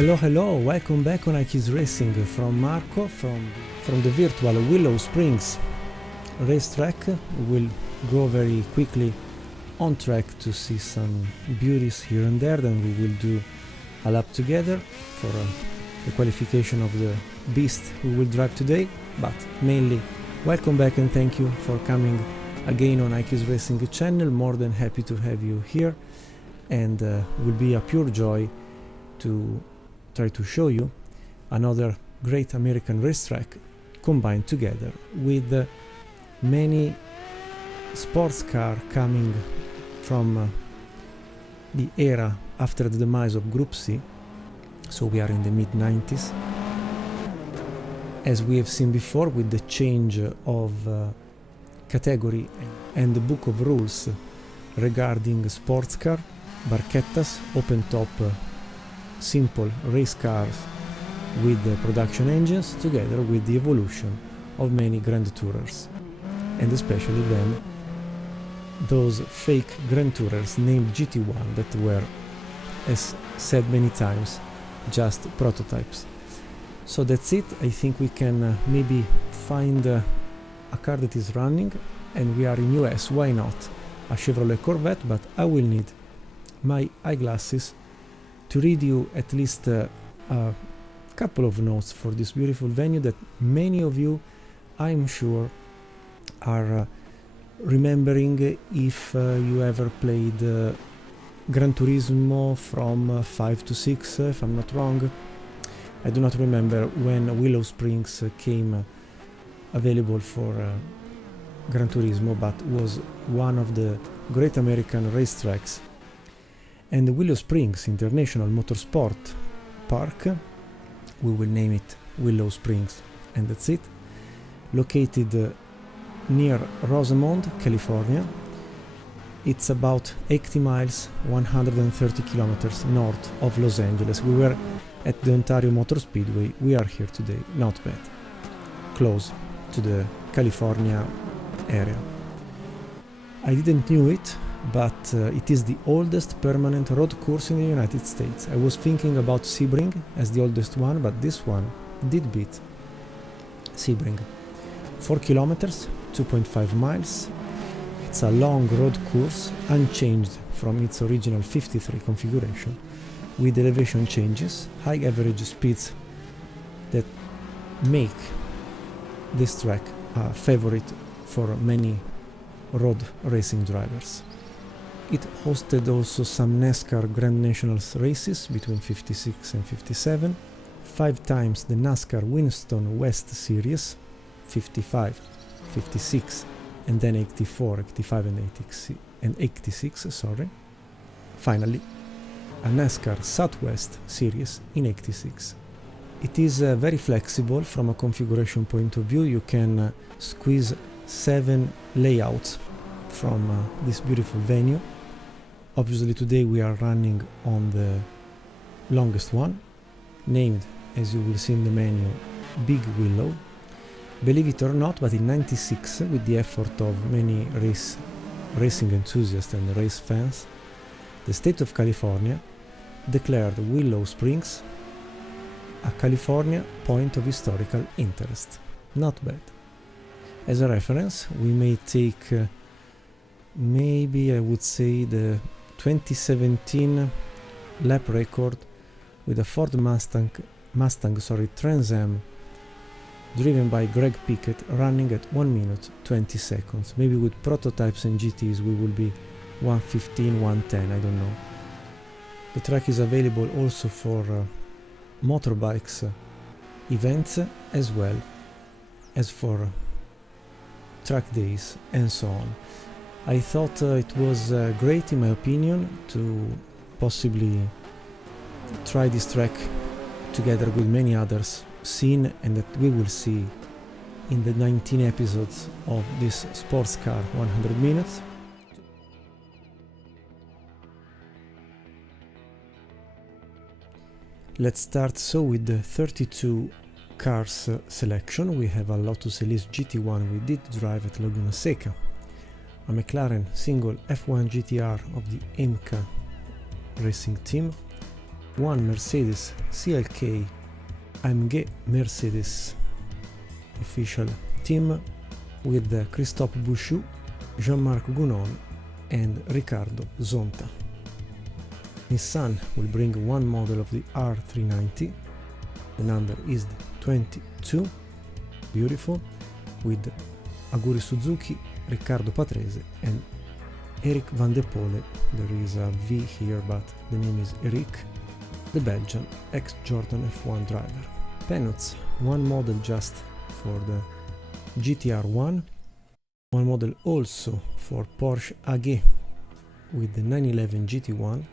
Hello, welcome back on iKeysRacing from Marco from the virtual Willow Springs racetrack. We'll go very quickly on track to see some beauties here and there, then we will do a lap together for the qualification of the beast we will drive today. But mainly, welcome back and thank you for coming again on iKeysRacing channel. More than happy to have you here, and will be a pure joy to try to show you another great American racetrack combined together with many sports car coming from the era after the demise of Group C. So we are in the mid-90s, as we have seen before, with the change of category and the book of rules regarding sports car, barchettas, open top simple race cars with the production engines, together with the evolution of many Grand Tourers, and especially then those fake Grand Tourers named GT1 that were, as said many times, just prototypes. So that's it. I think we can maybe find a car that is running, and we are in US, why not? A Chevrolet Corvette, but I will need my eyeglasses to read you at least a couple of notes for this beautiful venue that many of you, I'm sure, are remembering if you ever played Gran Turismo from 5 to 6, if I'm not wrong. I do not remember when Willow Springs came available for Gran Turismo, but was one of the great American racetracks. And the Willow Springs International Motorsport Park, we will name it Willow Springs, and that's it, located near Rosamond, California. It's about 80 miles, 130 kilometers north of Los Angeles. We were at the Ontario Motor Speedway. We are here today, not bad, close to the California area. I didn't knew it, but it is the oldest permanent road course in the United States. I was thinking about Sebring as the oldest one, but this one did beat Sebring. 4 kilometers, 2.5 miles. It's a long road course, unchanged from its original 53 configuration, with elevation changes, high average speeds that make this track a favorite for many road racing drivers. It hosted also some NASCAR Grand Nationals races between 56 and 57, 5 times the NASCAR Winston West Series, 55, 56, and then 84, 85 and 86, sorry. Finally, a NASCAR Southwest Series in 86. It is very flexible from a configuration point of view. You can squeeze 7 layouts from this beautiful venue. Obviously today we are running on the longest one, named, as you will see in the menu, Big Willow. Believe it or not, but in '96, with the effort of many racing enthusiasts and race fans, the state of California declared Willow Springs a California point of historical interest. Not bad. As a reference, we may take maybe I would say the 2017 lap record with a Ford Mustang Trans Am driven by Greg Pickett, running at 1 minute 20 seconds. Maybe with prototypes and GTs we will be 1:15, 1:10, I don't know. The track is available also for motorbikes events, as well as for track days and so on. I thought it was great, in my opinion, to possibly try this track together with many others seen and that we will see in the 19 episodes of this Sports Car 100 minutes. Let's start so with the 32 cars selection. We have a Lotus Elise GT1 we did drive at Laguna Seca, a McLaren single F1 GTR of the ENG racing team, one Mercedes CLK AMG Mercedes official team with Christophe Bouchou, Jean-Marc Gounon and Riccardo Zonta. Nissan will bring one model of the R390, the number is 22, beautiful, with Aguri Suzuki, Riccardo Patrese and Eric Van de Pole. There is a V here but the name is Eric, the Belgian ex-Jordan F1 driver. Peanuts, one model just for the GTR1, one model also for Porsche AG with the 911 GT1,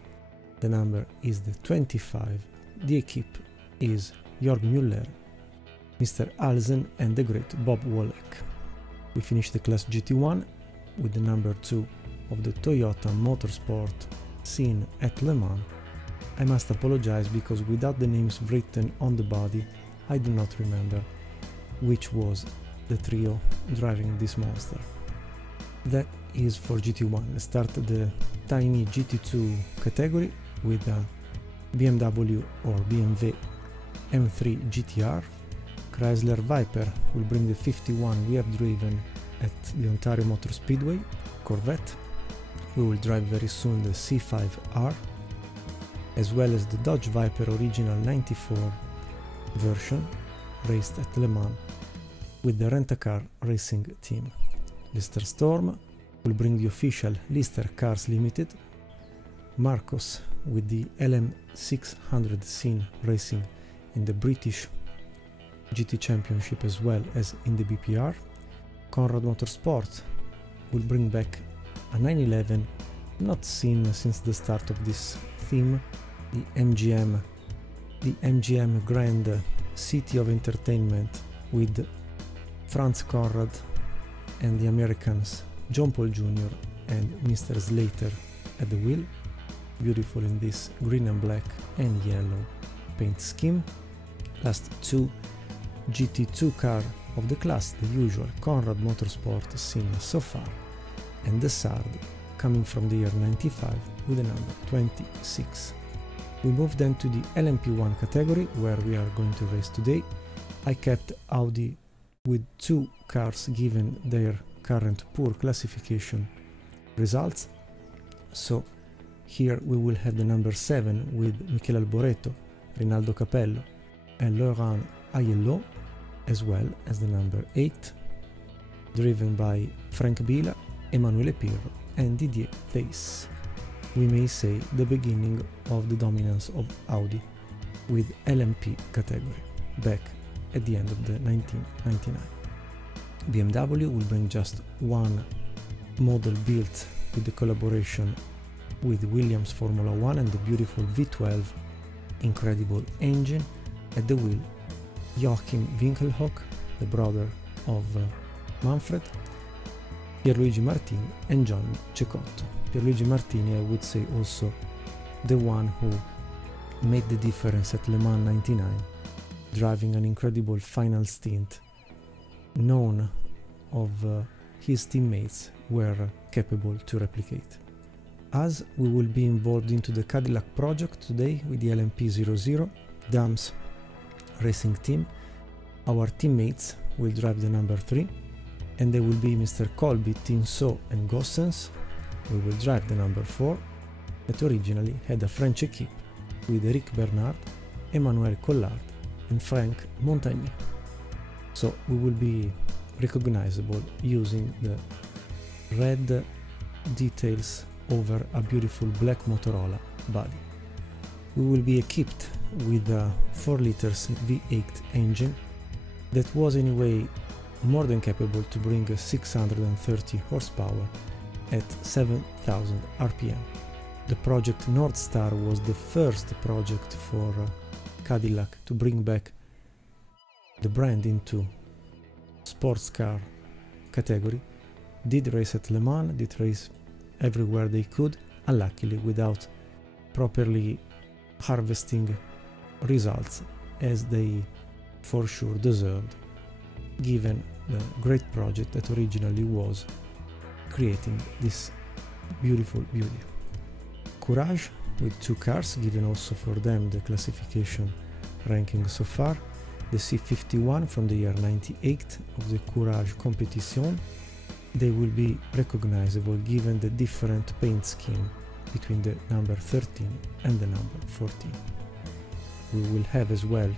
the number is the 25, the equipe is Jörg Müller, Mr. Alsen and the great Bob Wallach. We finish the class GT1 with the number 2 of the Toyota motorsport scene at Le Mans. I must apologize because without the names written on the body, I do not remember which was the trio driving this monster. That is for GT1. Let's start the tiny GT2 category with a BMW or BMW M3 GTR. Chrysler Viper will bring the 51 we have driven at the Ontario Motor Speedway Corvette. We will drive very soon the C5R, as well as the Dodge Viper original 94 version raced at Le Mans with the Rent-A-Car Racing team. Lister Storm will bring the official Lister Cars Limited. Marcos with the LM600 scene racing in the British GT Championship as well as in the B.P.R. Conrad Motorsport will bring back a 911 not seen since the start of this theme, the MGM Grand City of Entertainment with Franz Conrad and the Americans John Paul Jr. and Mr. Slater at the wheel, beautiful in this green and black and yellow paint scheme. Last two GT2 car of the class, the usual Conrad Motorsport seen so far, and the Sard coming from the year 95 with the number 26. We move then to the LMP1 category where we are going to race today. I kept Audi with two cars given their current poor classification results. So here we will have the number 7 with Michele Alboreto, Rinaldo Capello and Laurent Aiello, as well as the number 8, driven by Frank Bila, Emanuele Pirro and Didier Weiss. We may say the beginning of the dominance of Audi with LMP category, back at the end of the 1999. BMW will bring just one model built with the collaboration with Williams Formula 1 and the beautiful V12 incredible engine. At the wheel, Joachim Winkelhock, the brother of Manfred, Pierluigi Martini and Johnny Cecotto. Pierluigi Martini, I would say also the one who made the difference at Le Mans 99, driving an incredible final stint, none of his teammates were capable to replicate. As we will be involved into the Cadillac project today with the LMP00, Dams racing team, our teammates will drive the number 3, and they will be Mr. Colby, Tinsault and Gossens. We will drive the number 4, that originally had a French equipe with Eric Bernard, Emmanuel Collard and Frank Montagny. So we will be recognizable using the red details over a beautiful black Motorola body. We will be equipped with a 4 liters V8 engine that was anyway more than capable to bring 630 horsepower at 7,000 RPM. The project North Star was the first project for Cadillac to bring back the brand into sports car category. Did race at Le Mans, did race everywhere they could, unluckily without properly harvesting results as they for sure deserved, given the great project that originally was creating this beautiful beauty. Courage with 2 cars, given also for them the classification ranking so far. The C51 from the year 98 of the Courage Competition. They will be recognizable given the different paint scheme between the number 13 and the number 14. We will have as well,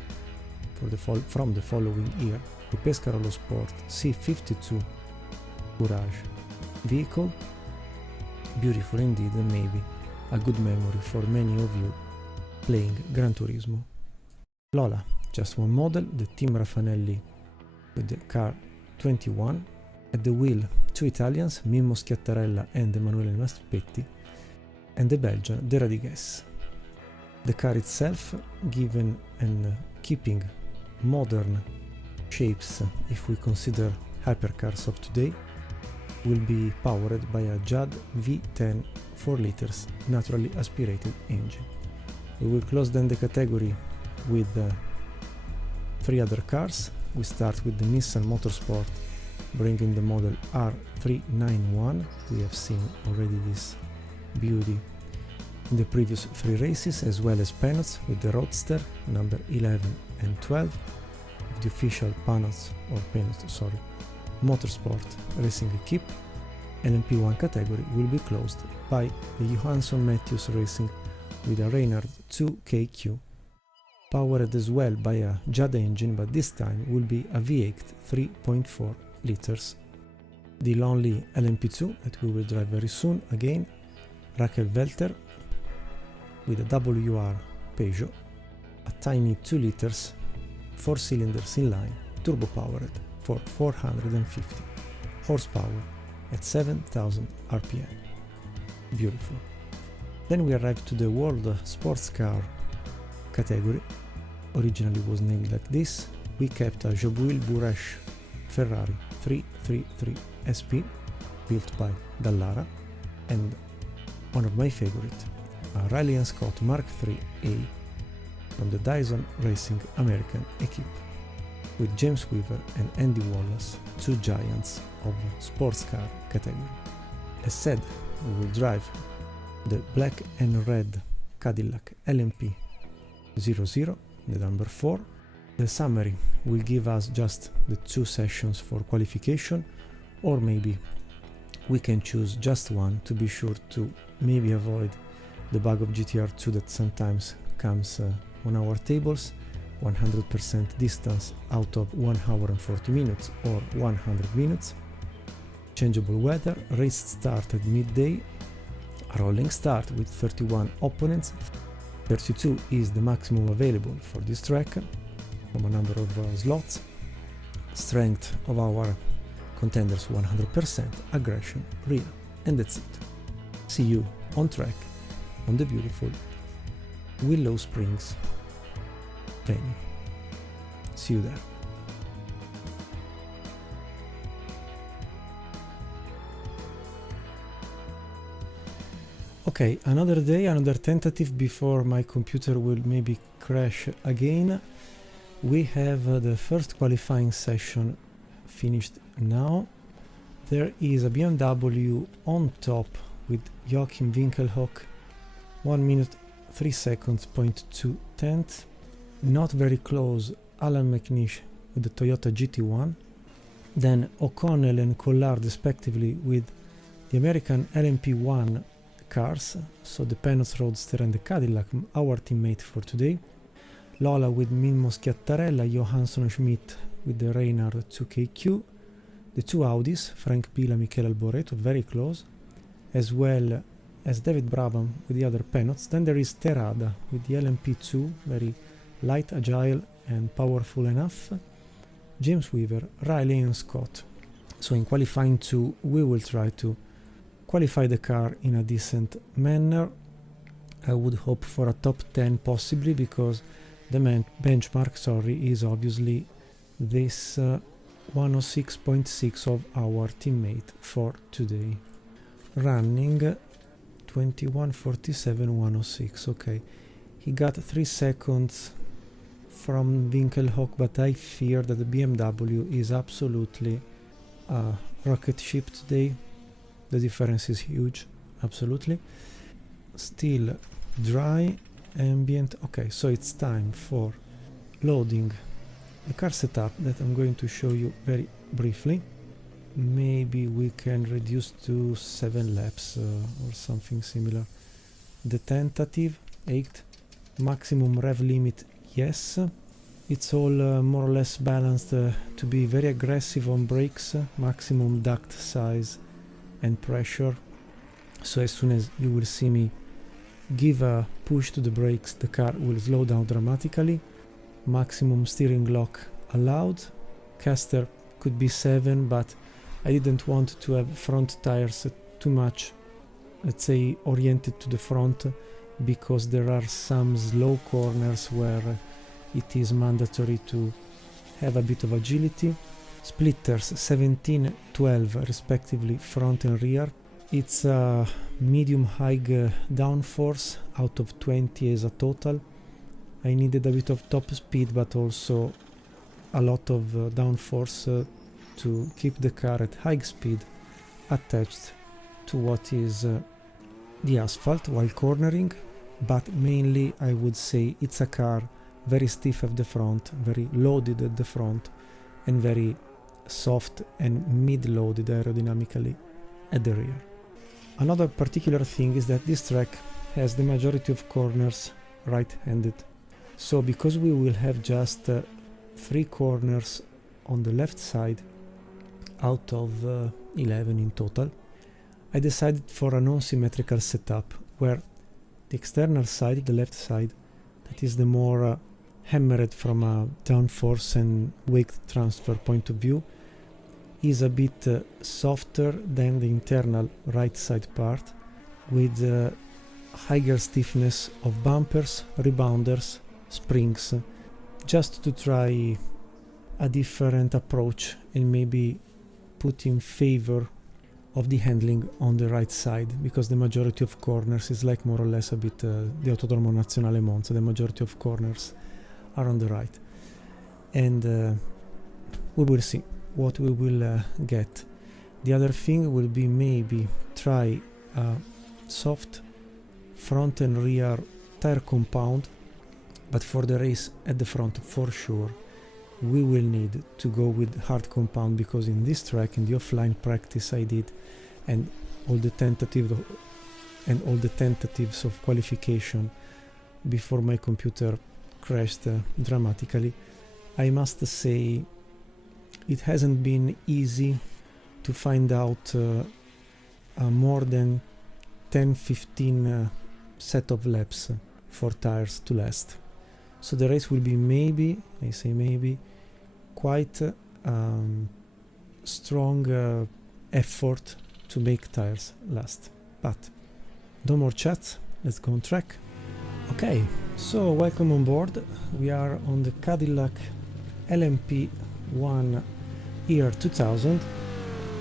from the following year, the Pescarolo Sport C52 Courage vehicle. Beautiful indeed, and maybe a good memory for many of you playing Gran Turismo. Lola, just one model, the Team Raffanelli with the car 21. At the wheel, 2 Italians, Mimmo Schiattarella and Emanuele Maspetti, and the Belgian De Radigues. The car itself, given and keeping modern shapes if we consider hypercars of today, will be powered by a Judd V10 4 liters naturally aspirated engine. We will close then the category with 3 other cars. We start with the Nissan Motorsport, bringing the model R391. We have seen already this beauty in the previous 3 races, as well as Panoz with the Roadster number 11 and 12 of the official Panoz Motorsport Racing Equipe. LMP1 category will be closed by the Johansson Matthews Racing with a Reynard 2KQ, powered as well by a Judd engine, but this time will be a V8 3.4 liters. The lonely LMP2 that we will drive very soon, again, Raquel Welter with a WR Peugeot, a tiny 2 liters, 4 cylinders in line, turbo powered for 450 horsepower at 7,000 RPM. Beautiful. Then we arrive to the WorldSportCars category. Originally was named like this. We kept a Jobuil Buresh Ferrari 333 SP built by Dallara, and one of my favorite, a Riley & Scott Mark III-A from the Dyson Racing American Equipe, with James Weaver and Andy Wallace, 2 giants of sports car category. As said, we will drive the black and red Cadillac LMP 00, the number 4. The summary will give us just the 2 sessions for qualification, or maybe we can choose just one to be sure to maybe avoid the bug of GTR2 that sometimes comes on our tables, 100% distance out of 1 hour and 40 minutes or 100 minutes, changeable weather, race start at midday, a rolling start with 31 opponents, 32 is the maximum available for this track from a number of slots, strength of our contenders 100%, aggression, real, and that's it. See you on track on the beautiful Willow Springs venue. See you there. Okay, another day, another tentative before my computer will maybe crash again. We have the first qualifying session finished now. There is a BMW on top with Joachim Winkelhock, 1 minute 3 seconds, 0.2 tenths. Not very close, Alan McNish with the Toyota GT1. Then O'Connell and Collard respectively with the American LMP1 cars, so the Panoz Roadster and the Cadillac, our teammate for today. Lola with Mimmo Schiattarella, Johansson Schmidt with the Reynard 2KQ. The 2 Audis, Frank Pila, Michele Alboreto, very close, as well as David Brabham with the other Panoz. Then there is Terada with the LMP2, very light, agile and powerful enough. James Weaver, Riley and Scott. So in qualifying 2 we will try to qualify the car in a decent manner. I would hope for a top 10 possibly, because the benchmark is obviously this 106.6 of our teammate for today. Running 21:47.106. Okay, he got 3 seconds from Winkelhock, but I fear that the BMW is absolutely a rocket ship today. The difference is huge, absolutely. Still dry, ambient. Okay, so it's time for loading the car setup that I'm going to show you very briefly. Maybe we can reduce to 7 laps or something similar. The tentative 8, maximum rev limit, yes. It's all more or less balanced to be very aggressive on brakes, maximum duct size and pressure. So as soon as you will see me give a push to the brakes, the car will slow down dramatically. Maximum steering lock allowed. Caster could be 7, but I didn't want to have front tires too much, let's say, oriented to the front, because there are some slow corners where it is mandatory to have a bit of agility. Splitters 17, 12 respectively, front and rear. It's a medium-high downforce out of 20 as a total. I needed a bit of top speed, but also a lot of downforce to keep the car at high speed attached to what is the asphalt while cornering. But mainly I would say it's a car very stiff at the front, very loaded at the front, and very soft and mid-loaded aerodynamically at the rear. Another particular thing is that this track has the majority of corners right-handed. So because we will have just 3 corners on the left side out of 11 in total, I decided for a non-symmetrical setup where the external side, the left side, that is the more hammered from a downforce and weight transfer point of view, is a bit softer than the internal right side part, with higher stiffness of bumpers, rebounders, springs, just to try a different approach and maybe put in favor of the handling on the right side, because the majority of corners is like more or less a bit the Autodromo Nazionale Monza. The majority of corners are on the right, and we will see what we will get. The other thing will be maybe try a soft front and rear tire compound, but for the race at the front for sure we will need to go with hard compound, because in this track, in the offline practice I did, and all the tentatives of qualification before my computer crashed dramatically, I must say it hasn't been easy to find out more than 10-15 set of laps for tires to last. So the race will be maybe, I say maybe, quite strong effort to make tires last. But no more chat, let's go on track. Okay, so welcome on board. We are on the Cadillac LMP1 year 2000.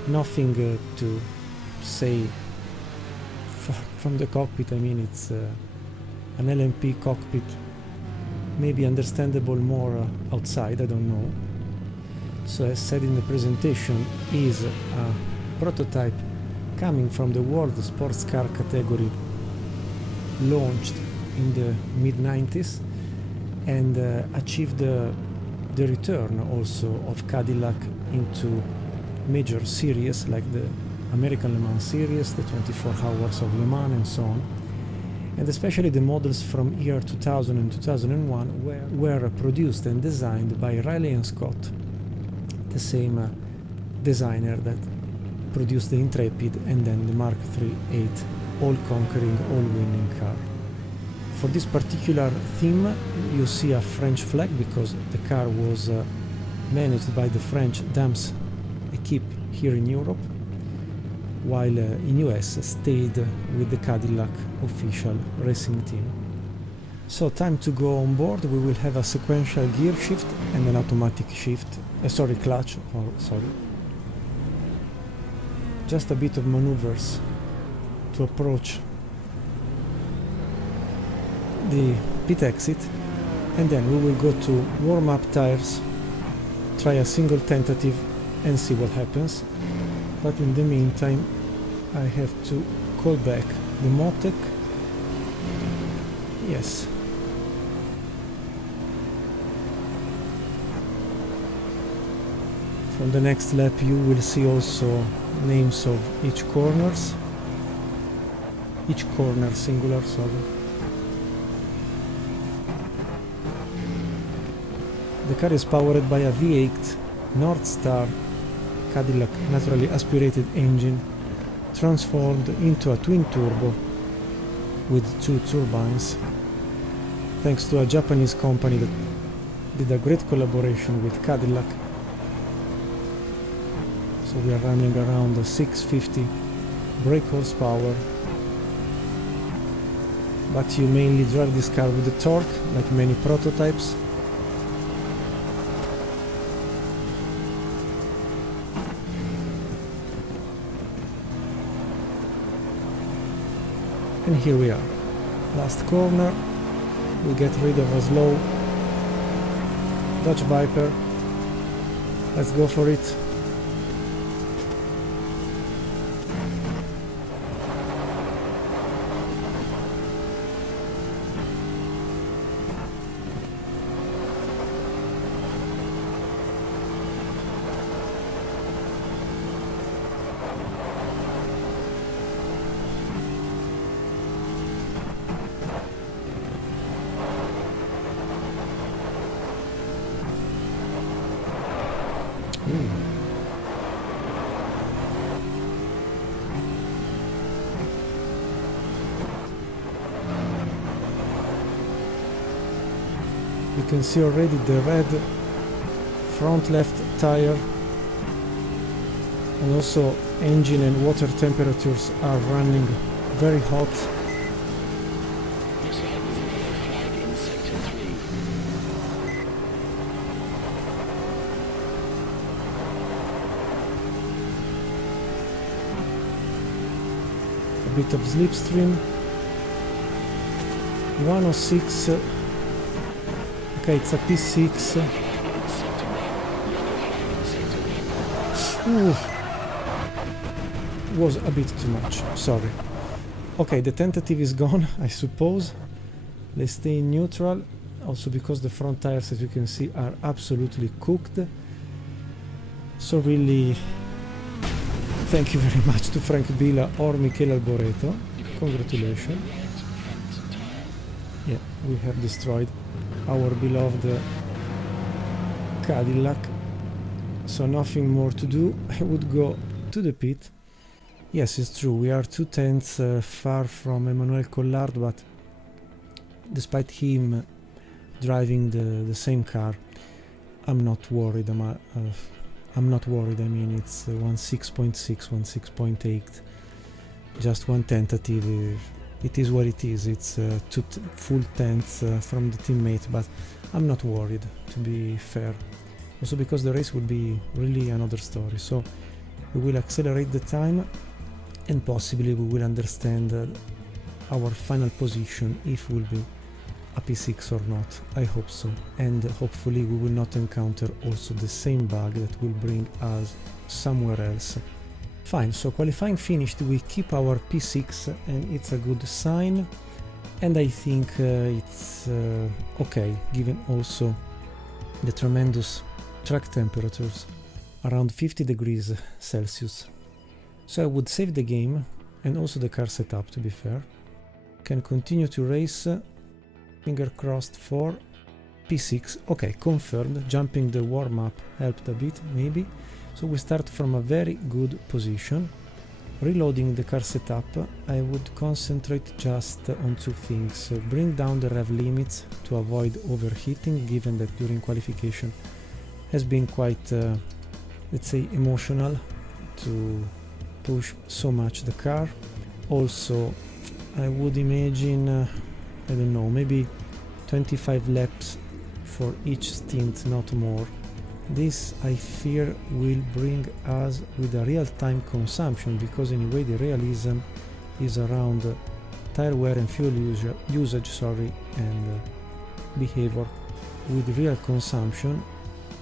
Nothing to say from the cockpit. I mean, it's an LMP cockpit, maybe understandable more outside, I don't know. So as said in the presentation, is a prototype coming from the WorldSportCars category, launched in the mid-90s, and achieved the return also of Cadillac into major series like the American Le Mans series, the 24 Hours of Le Mans, and so on. And especially the models from year 2000 and 2001 were produced and designed by Riley and Scott, the same designer that produced the Intrepid and then the Mark III 8 all-conquering, all-winning car. For this particular theme you see a French flag, because the car was managed by the French DAMS equipe here in Europe, while in US stayed with the Cadillac official racing team. So time to go on board. We will have a sequential gear shift and an automatic shift, clutch, just a bit of maneuvers to approach the pit exit, and then we will go to warm up tires, try a single tentative and see what happens. But in the meantime I have to call back the Motec Yes. From the next lap you will see also names of each corner singular, sorry. The car is powered by a V8 North Star Cadillac naturally aspirated engine transformed into a twin turbo with 2 turbines, thanks to a Japanese company that did a great collaboration with Cadillac. So we are running around 650 brake horsepower, but you mainly drive this car with the torque, like many prototypes. And here we are, last corner. We get rid of a slow Dodge Viper. Let's go for it. You can see already the red front left tire, and also engine and water temperatures are running very hot. A bit of slipstream. 106. Okay, it's a P6. Ooh. Was a bit too much, sorry. Okay, the tentative is gone, I suppose. Let's stay in neutral, also because the front tires, as you can see, are absolutely cooked. So really, thank you very much to Frank Bila or Michele Alboreto. Congratulations. Yeah, we have destroyed our beloved Cadillac. So nothing more to do. I would go to the pit. Yes, it's true, we are 2/10 far from Emmanuel Collard, but despite him driving the same car, I'm not worried. I'm not worried. I mean, it's 1.6.6, 1.6.8, just one tentative. It is what it is. It's 2 full tenths from the teammate, but I'm not worried, to be fair. Also because the race will be really another story. So we will accelerate the time, and possibly we will understand our final position, if we'll be a P6 or not. I hope so, and hopefully we will not encounter also the same bug that will bring us somewhere else. Fine, so qualifying finished, we keep our P6 and it's a good sign, and I think it's okay, given also the tremendous track temperatures, around 50 degrees Celsius. So I would save the game and also the car setup, to be fair. Can continue to race, finger crossed for P6. Okay, confirmed. Jumping the warm-up helped a bit, maybe. So we start from a very good position. Reloading the car setup, I would concentrate just on 2 things. Bring down the rev limits to avoid overheating, given that during qualification has been quite, let's say, emotional to push so much the car. Also, I would imagine, I don't know, maybe 25 laps for each stint, not more. This, I fear, will bring us with a real-time consumption, because anyway the realism is around tire wear and fuel usage, and behavior with real consumption.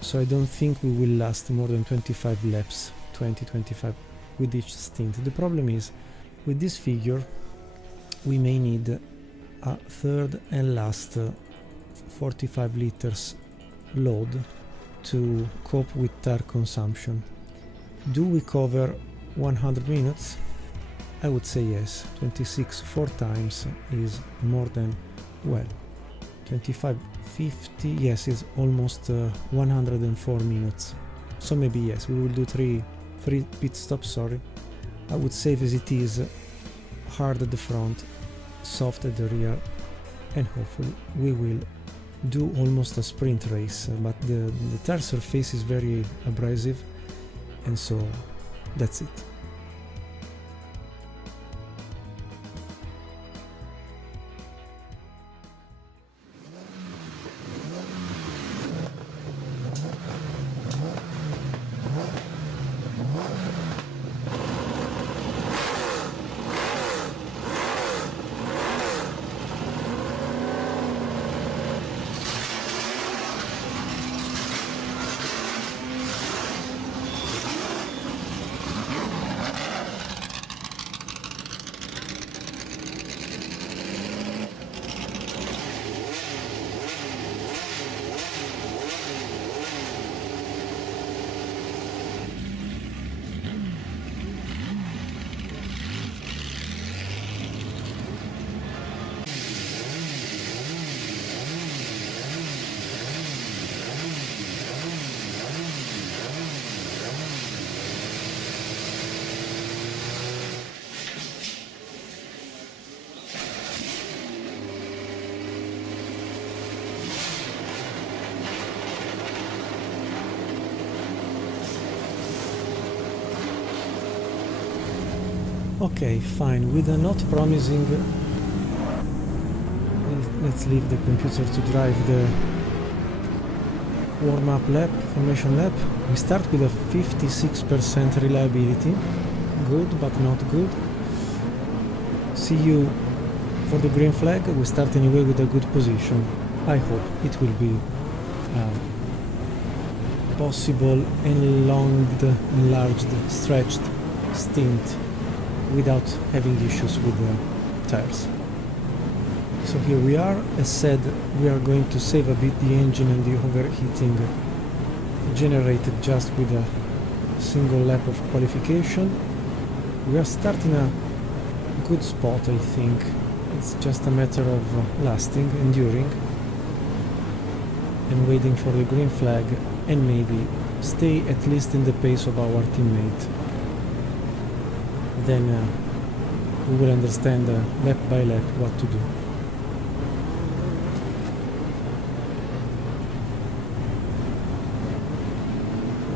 So I don't think we will last more than 25 laps, 20-25 with each stint. The problem is, with this figure, we may need a third and last 45 liters load to cope with tire consumption. Do we cover 100 minutes? I would say yes. 26 4 times is more than well. 25-50, yes, is almost 104 minutes. So maybe yes, we will do three pit stops, sorry. I would save as it is, hard at the front, soft at the rear, and hopefully we will do almost a sprint race, but the tire surface is very abrasive, and so that's it. Okay, fine, with a not promising, let's leave the computer to drive the warm-up lap, formation lap. We start with a 56% reliability, good but not good. See you for the green flag. We start anyway with a good position. I hope it will be possible enlarged, stretched stint without having issues with the tires. So here we are. As said, we are going to save a bit the engine and the overheating generated just with a single lap of qualification. We are starting a good spot, I think. It's just a matter of lasting, enduring, and waiting for the green flag, and maybe stay at least in the pace of our teammate. Then we will understand lap by lap what to do.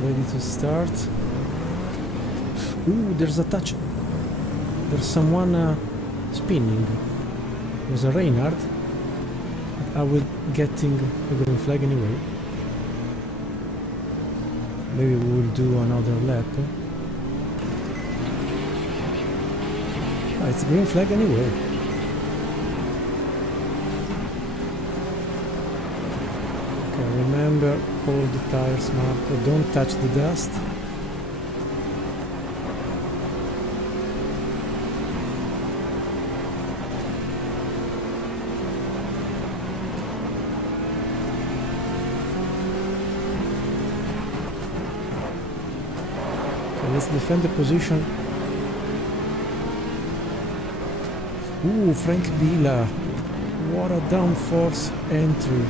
Ready to start. Ooh, there's a touch. There's someone spinning. It was a Reynard. I will getting the green flag anyway. Maybe we will do another lap. It's green flag anyway. Okay, remember, hold the tires, Marco, don't touch the dust. Okay, let's defend the position. Ooh, Frank Bila, what a downforce entry.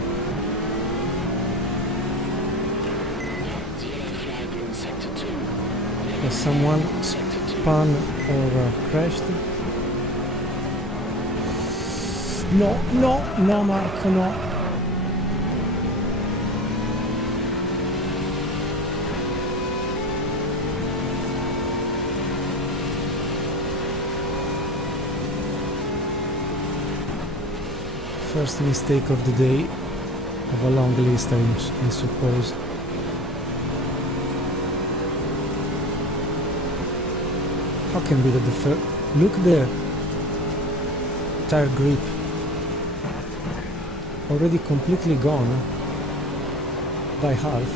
Has someone spun or crashed? No, Marco, no. First mistake of the day, of a long list, I suppose. How can be that the first... Look there! Tire grip. Already completely gone. By half.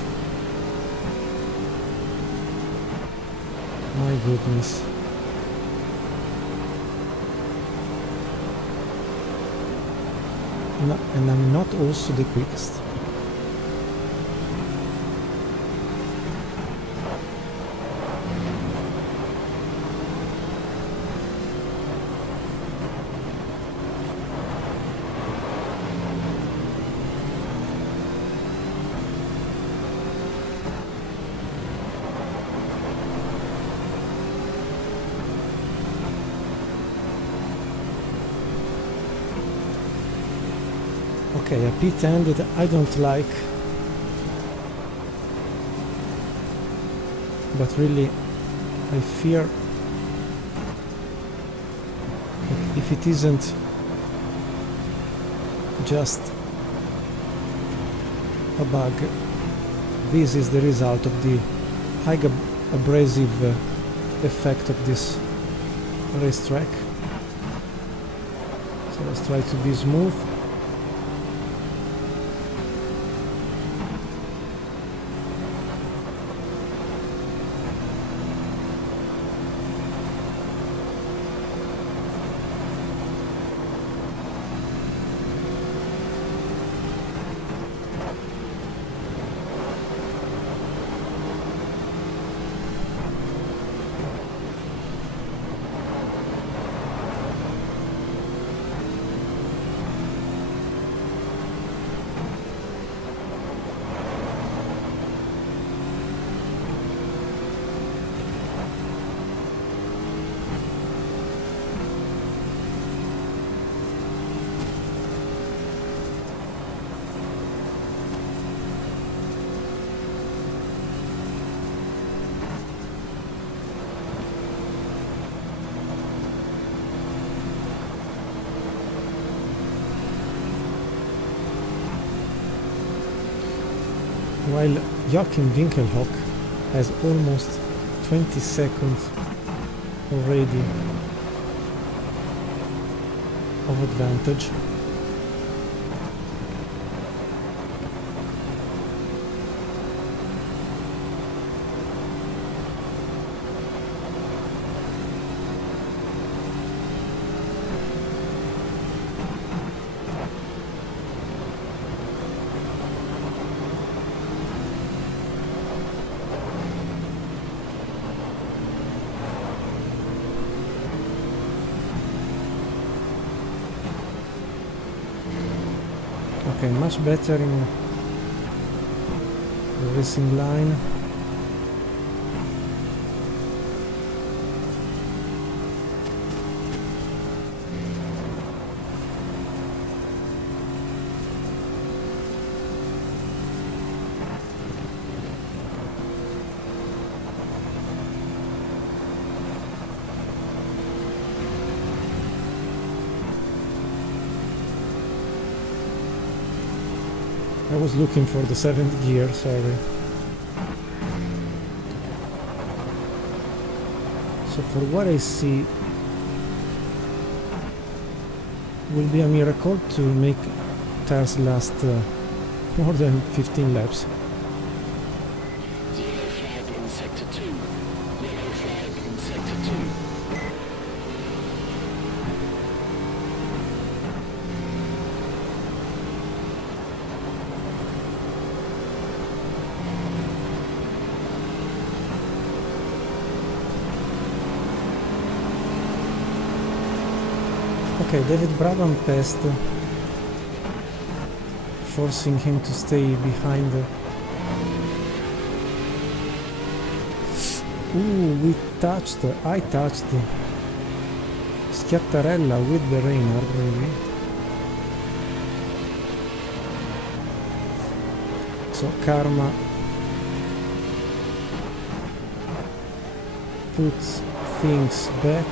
My goodness. and I'm not also the quickest. Okay, a pit end that I don't like, but really I fear that if it isn't just a bug, this is the result of the high abrasive effect of this racetrack. So let's try to be smooth. While Joachim Winkelhock has almost 20 seconds already of advantage. Okay, much better in the racing line. I was looking for the 7th gear, sorry. So for what I see, will be a miracle to make tires last more than 15 laps. Yellow flag in sector 2. Yellow flag in sector 2. Okay, David Brabham passed, forcing him to stay behind. I touched Schiattarella with the Reynard, maybe. So Karma puts things back.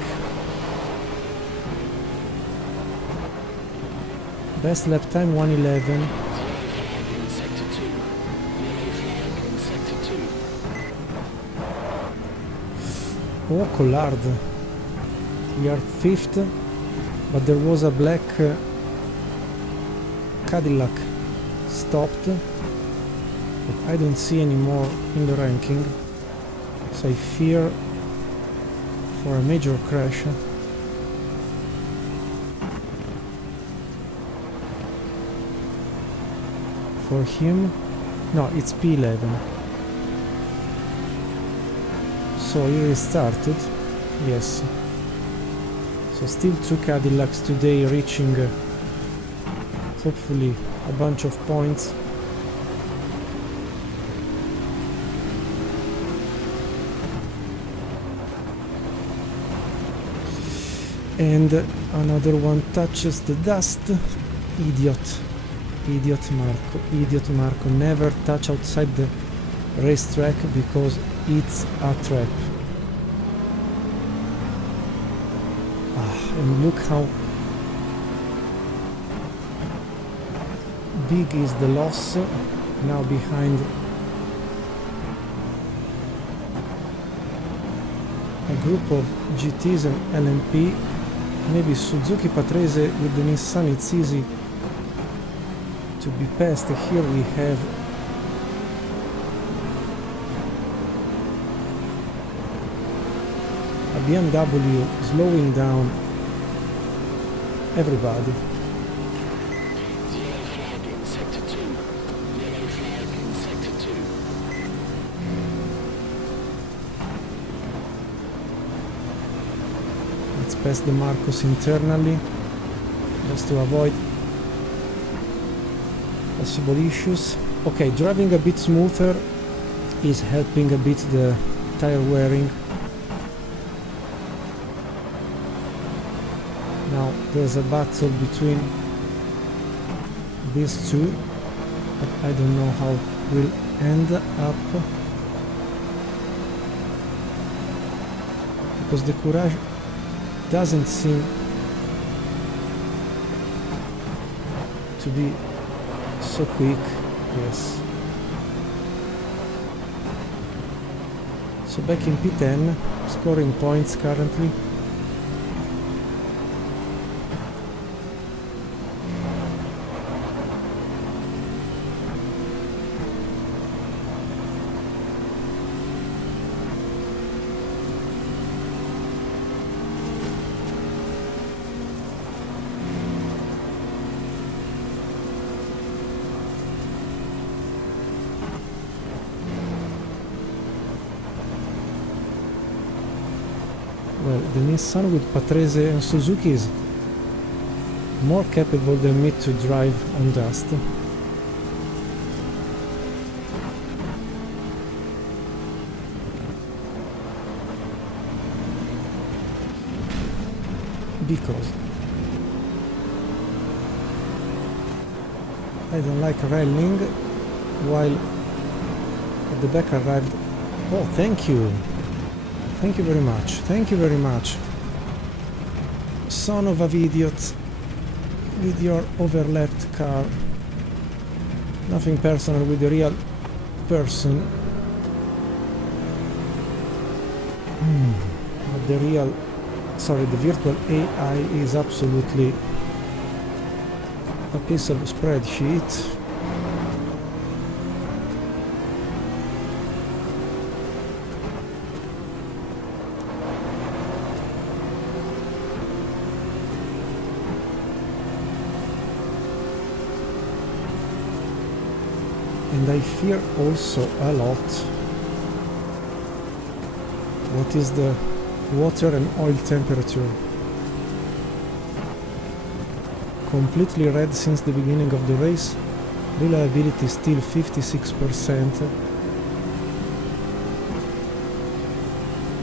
Best lap time 1:11. Yellow flag in sector 2. Yellow flag in sector 2. Oh, Collard. We are 5th, but there was a black Cadillac stopped. But I don't see any more in the ranking, so I fear for a major crash. for him. No, it's P11. So he restarted. Yes. So still 2 Cadillacs today reaching hopefully a bunch of points. And another one touches the dust. Idiot. Idiot Marco. Idiot Marco. Never touch outside the racetrack because it's a trap. And look how big is the loss now behind a group of GTs and LMP. Maybe Suzuki Patrese with the Nissan, it's easy to be passed. Here we have a BMW slowing down everybody. Yellow flag in sector 2. Yellow flag in sector 2. Let's pass the Marcos internally just to avoid possible issues. Okay, driving a bit smoother is helping a bit the tire wearing. Now there's a battle between these two, but I don't know how it will end up, because the Courage doesn't seem to be so quick. Yes. So back in P10, scoring points currently. Well, the Nissan with Patrese and Suzuki is more capable than me to drive on dust. Because I don't like rallying, while at the back arrived... Oh, thank you! Thank you very much, thank you very much. Son of a idiot with your overlapped car. Nothing personal with the real person. But the real... sorry, the virtual AI is absolutely a piece of spreadsheet. And I fear also a lot what is the water and oil temperature. Completely red since the beginning of the race. Reliability still 56%.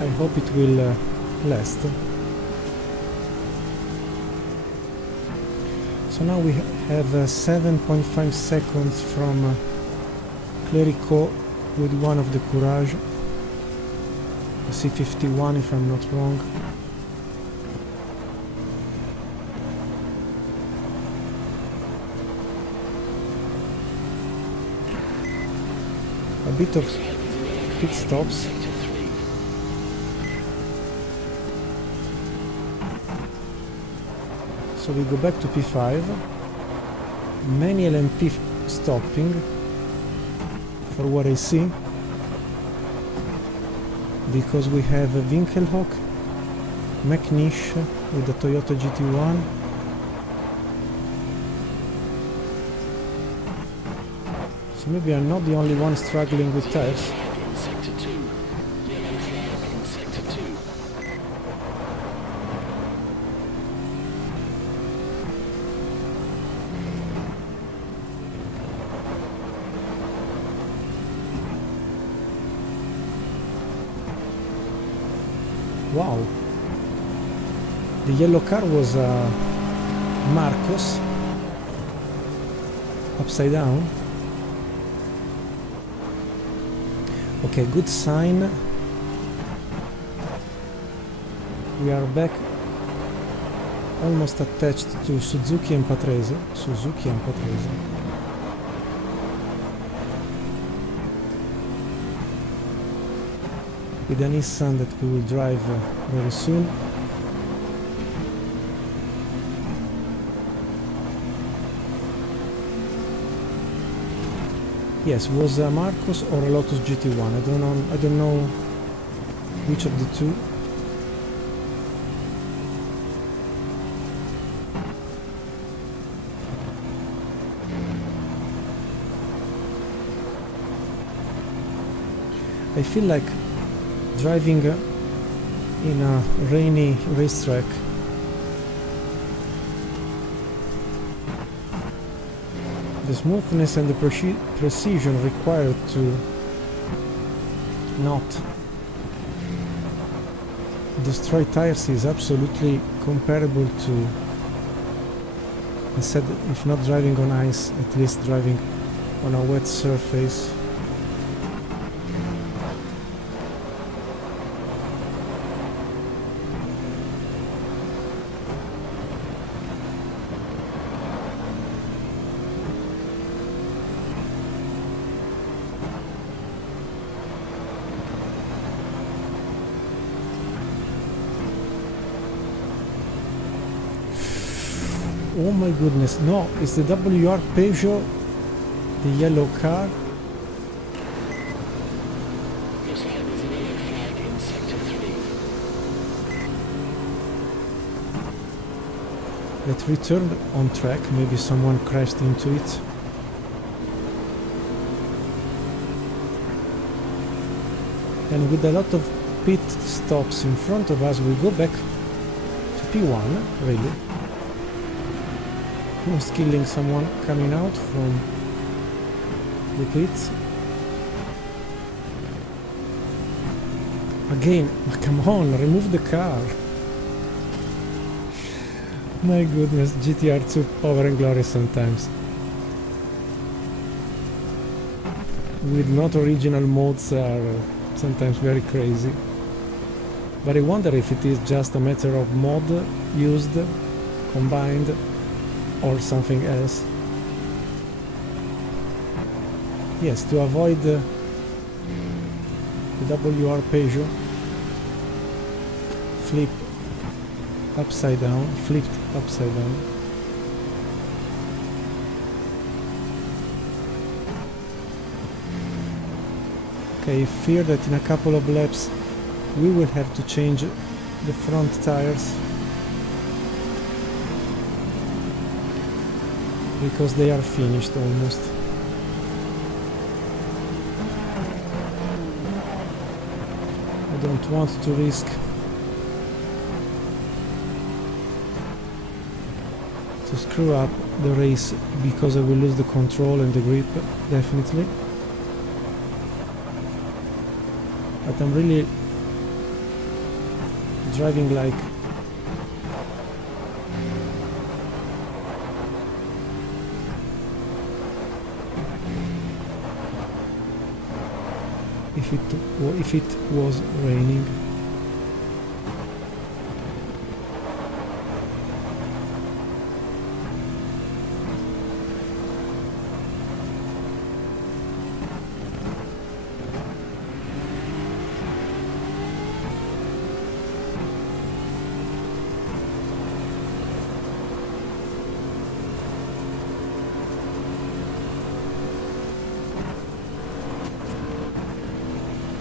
I hope it will last. So now we have 7.5 seconds from Clerico with one of the Courage. C51 if I'm not wrong. A bit of pit stops. So we go back to P5. Many LMP stopping for what I see, because we have Winkelhock, McNish with the Toyota GT1, So maybe I'm not the only one struggling with tires. Flag in sector 2. Yellow flag in sector 2. Wow. The yellow car was Marcos. Upside down. Okay, good sign. We are back almost attached to Suzuki and Patrese. With a Nissan that we will drive very soon. Yes, was a Marcos or a Lotus GT1. I don't know which of the two. I feel like driving in a rainy racetrack. The smoothness and the precision required to not destroy tires is absolutely comparable to, I said, if not driving on ice, at least driving on a wet surface. Oh my goodness, no, it's the W.R. Peugeot, the yellow car. Yes, there is an yellow flag in sector 3. That returned on track. Maybe someone crashed into it. And with a lot of pit stops in front of us, we go back to P1, really. Almost killing someone coming out from the pits. Again, come on, remove the car. My goodness, GTR2 power and glory sometimes. With not original modes are sometimes very crazy. But I wonder if it is just a matter of mod used, combined, or something else. Yes, to avoid the W.R. Peugeot, flipped upside down. Okay, I fear that in a couple of laps we will have to change the front tires, because they are finished almost. I don't want to risk to screw up the race because I will lose the control and the grip, definitely. But I'm really driving like if it was raining.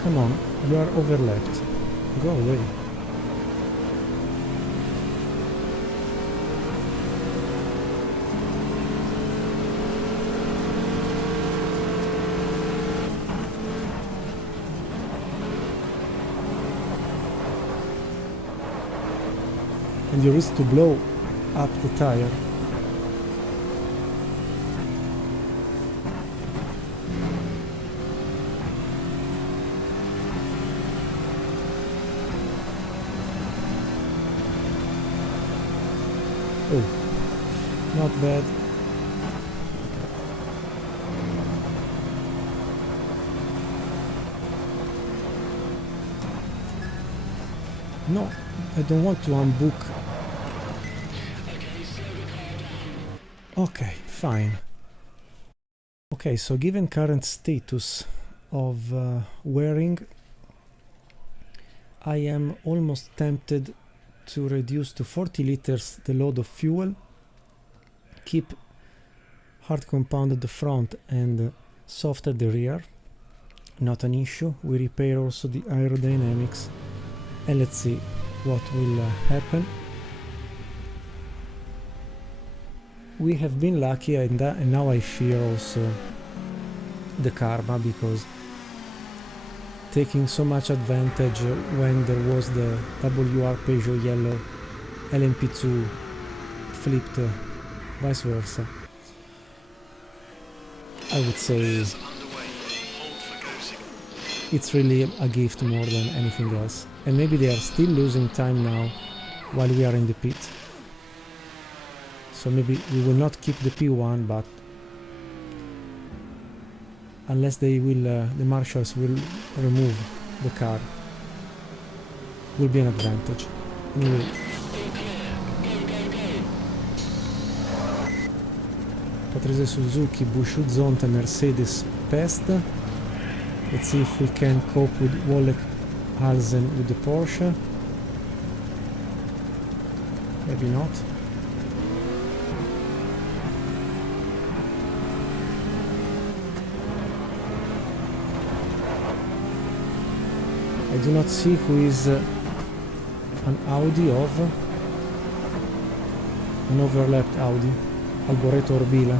Come on, you are overlapped. Go away. and you risk to blow up the tire. Oh, not bad. No, I don't want to unbook. Okay, fine. Okay, so given current status of wearing, I am almost tempted to reduce to 40 liters the load of fuel, keep hard compound at the front and soft at the rear. Not an issue. We repair also the aerodynamics, and let's see what will happen. We have been lucky, and now I fear also the karma, because taking so much advantage when there was the WR Peugeot yellow LMP2 flipped vice versa, I would say it's really a gift more than anything else. And maybe they are still losing time now while we are in the pit, so maybe we will not keep the P1, but unless they will, the marshals will remove the car, will be an advantage. Anyway, Patrese Suzuki, Bushu Zonta, Mercedes Pest. Let's see if we can cope with Wolleck-Halsen with the Porsche. Maybe not. I do not see who is an Audi of, an overlapped Audi, Alboreto Orbila.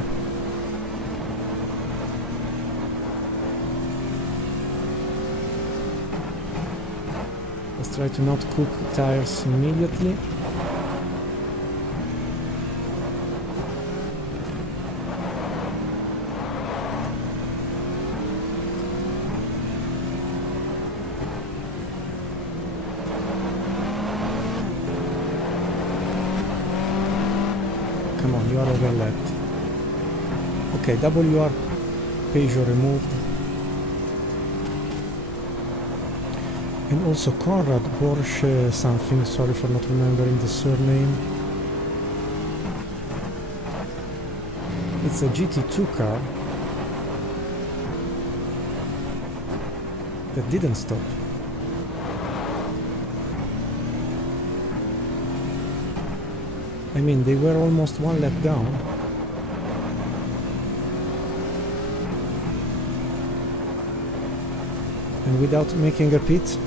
Let's try to not cook tires immediately. Come on, you are overlapped. Okay, WR Peugeot removed. And also Conrad Porsche something, sorry for not remembering the surname. It's a GT2 car that didn't stop. I mean, they were almost one lap down. And without making a pit,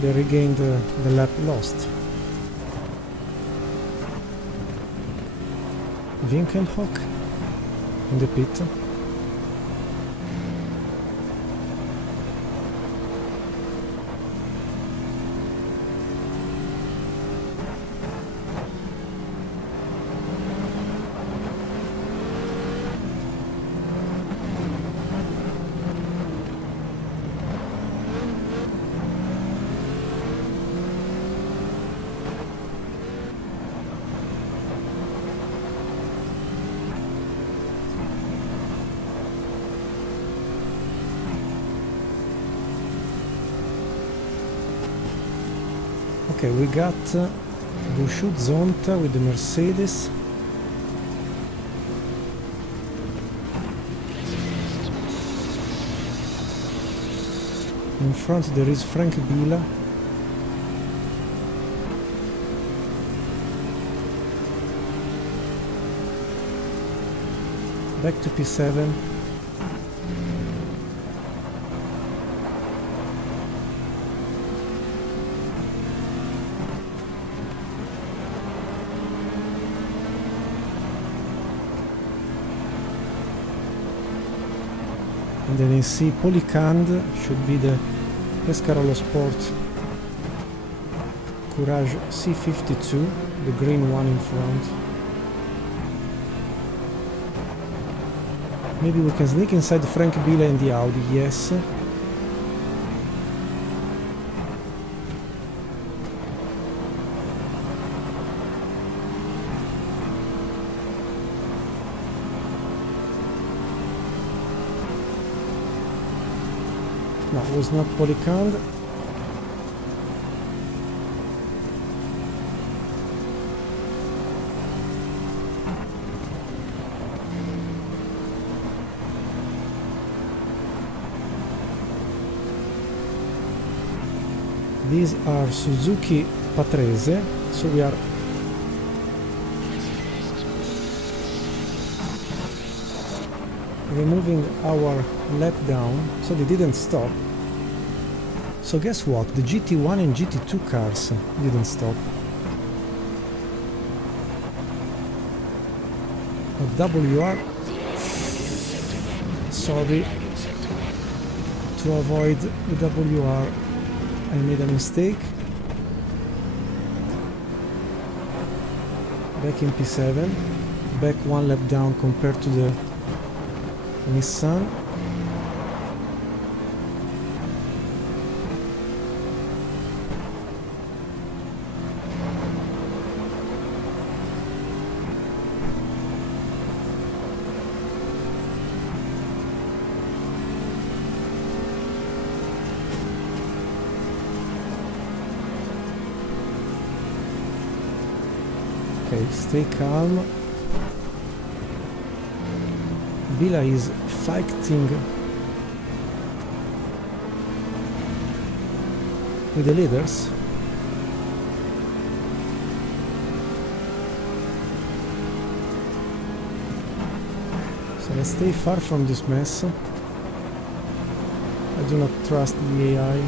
they regained the lap lost. Winkelhock in the pit. Okay, we got Bushu Zonta with the Mercedes. In front there is Frank Bila. Back to P7. And then I see Polycand should be the Pescarolo Sport Courage C52, the green one in front. Maybe we can sneak inside Frank Biela and the Audi, yes. No, it was not Polycand. These are Suzuki Patrese, so we are removing our lap down, so they didn't stop. So guess what? The GT1 and GT2 cars didn't stop. But WR, sorry, to avoid the WR I made a mistake. Back in P7, back one lap down compared to the Nissan. Okay, stay calm. Biela is fighting with the leaders. So let's stay far from this mess. I do not trust the AI.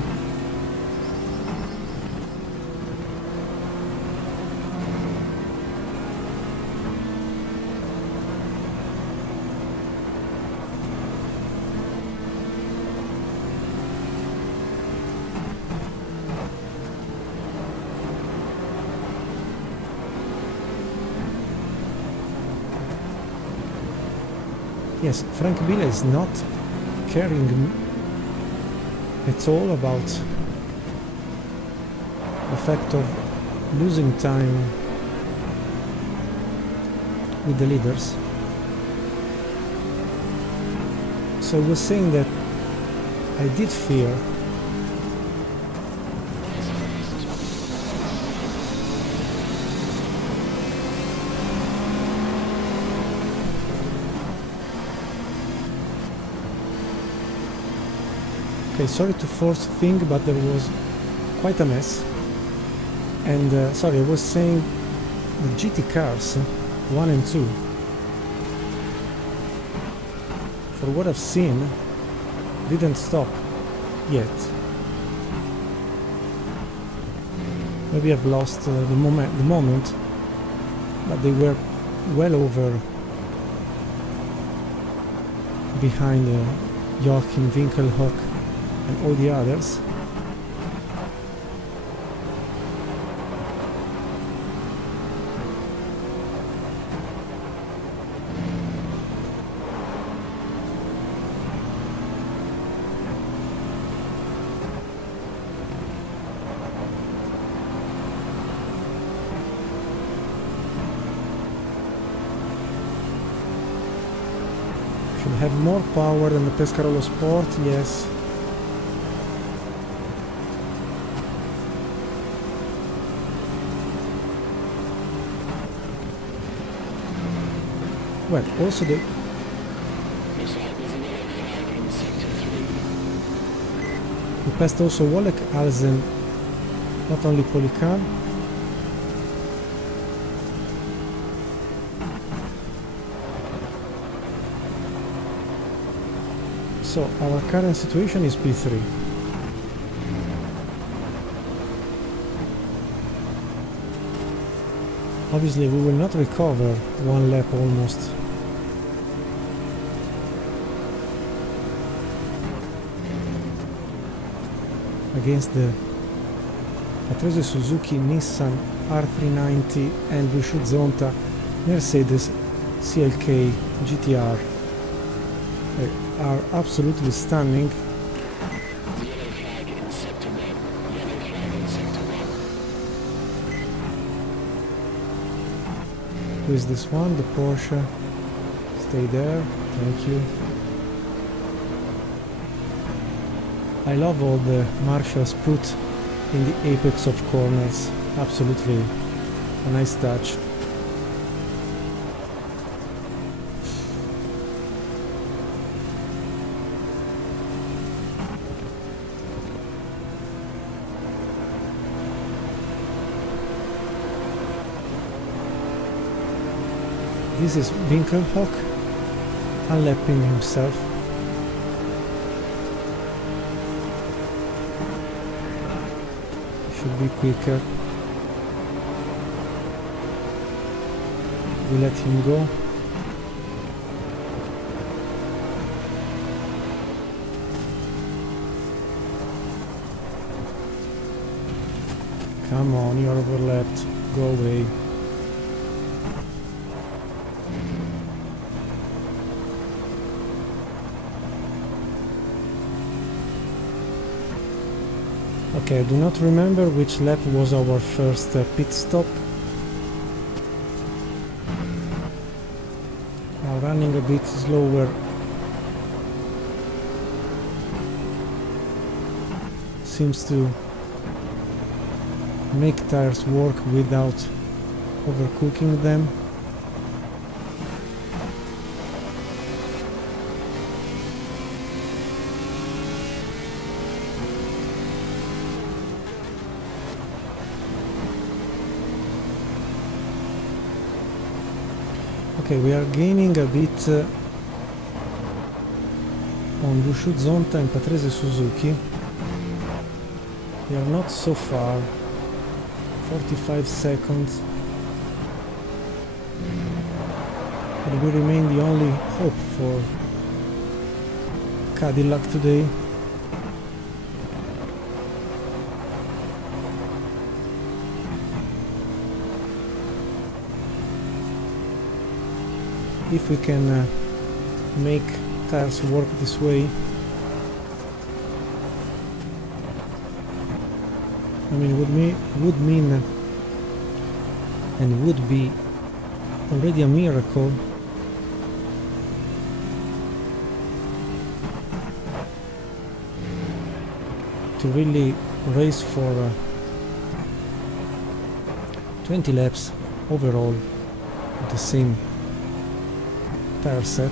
Yes, Frank Biela is not caring at all about the fact of losing time with the leaders. So I was saying that I did fear sorry to force thing, but there was quite a mess. And sorry, I was saying the GT cars 1 and 2, for what I've seen, didn't stop yet. Maybe I've lost the moment, but they were well over behind Joachim Winkelhock and all the others. Should have more power than the Pescarolo Sport, yes. Well, also we passed also Wolek, Alzen, not only Polycan. So our current situation is P3. Obviously we will not recover one lap almost. Against the Patrese Suzuki, Nissan R390 and Bushu Zonta, Mercedes CLK GTR are absolutely stunning. Yellow flag in sector 1. Yellow flag in sector 1. Who is this one? The Porsche. Stay there, thank you. I love all the marshals put in the apex of corners. Absolutely a nice touch. This is Winkelhock unlapping himself. Should be quicker. We let him go. Come on, you're overlapped. Go away. Okay, I do not remember which lap was our first pit stop. Now running a bit slower. Seems to make tires work without overcooking them. Okay, we are gaining a bit on Bushu Zonta and Patrese Suzuki. We are not so far, 45 seconds. But we remain the only hope for Cadillac today. If we can make tires work this way, I mean, would mean and would be already a miracle to really race for 20 laps overall with the same tire set.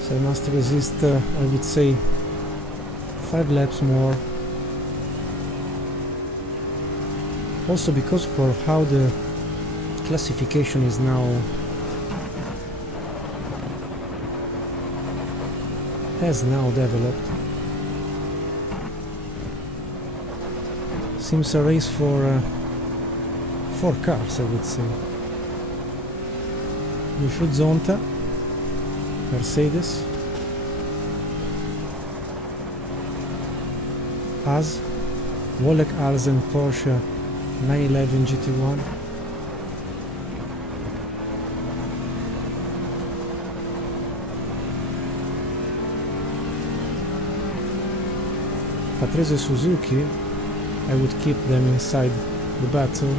So I must resist, I would say, 5 laps more. Also because for how the classification is now has now developed. Seems a race for 4 cars, I would say. Bushu Zonta, Mercedes, Haas, Wolleck-Alsen Porsche 911 GT1, Patrese Suzuki. I would keep them inside the battle.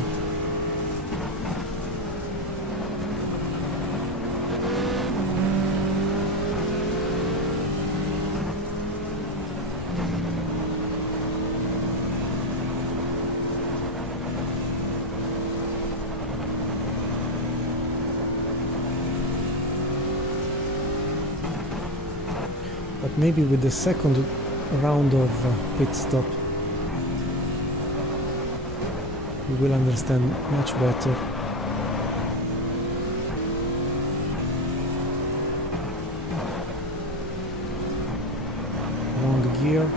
But maybe with the second round of pit stop we will understand much better. Long gear.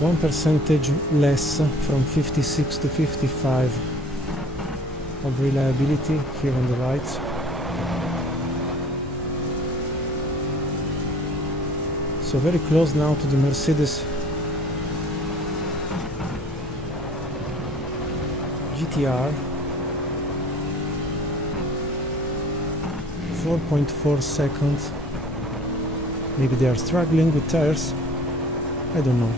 1% less from 56 to 55 of reliability here on the right. So very close now to the Mercedes GTR. 4.4 seconds. Maybe they are struggling with tires. I don't know.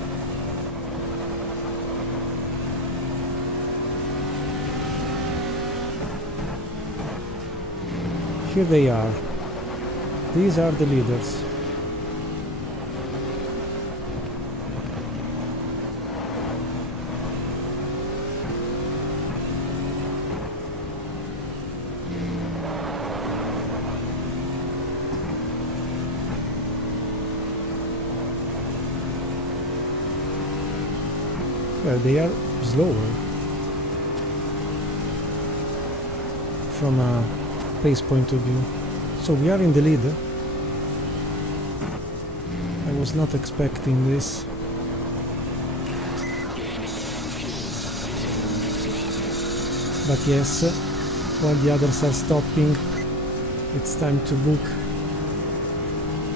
Here they are. These are the leaders. Well, they are slower from a pace point of view. So we are in the lead. I was not expecting this. But yes, while the others are stopping, it's time to book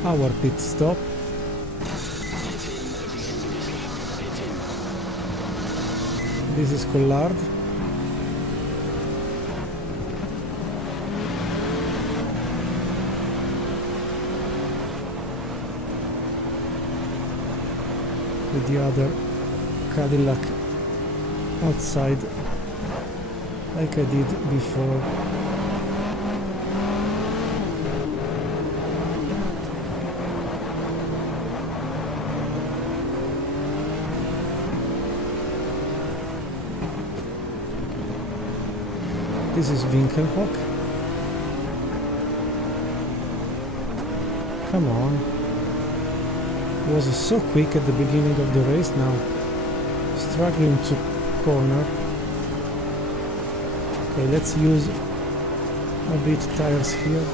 our pit stop. This is Collard. With the other Cadillac outside, like I did before. This is Winkelhock. Come on. It was so quick at the beginning of the race, now struggling to corner. Okay, let's use a bit tires here.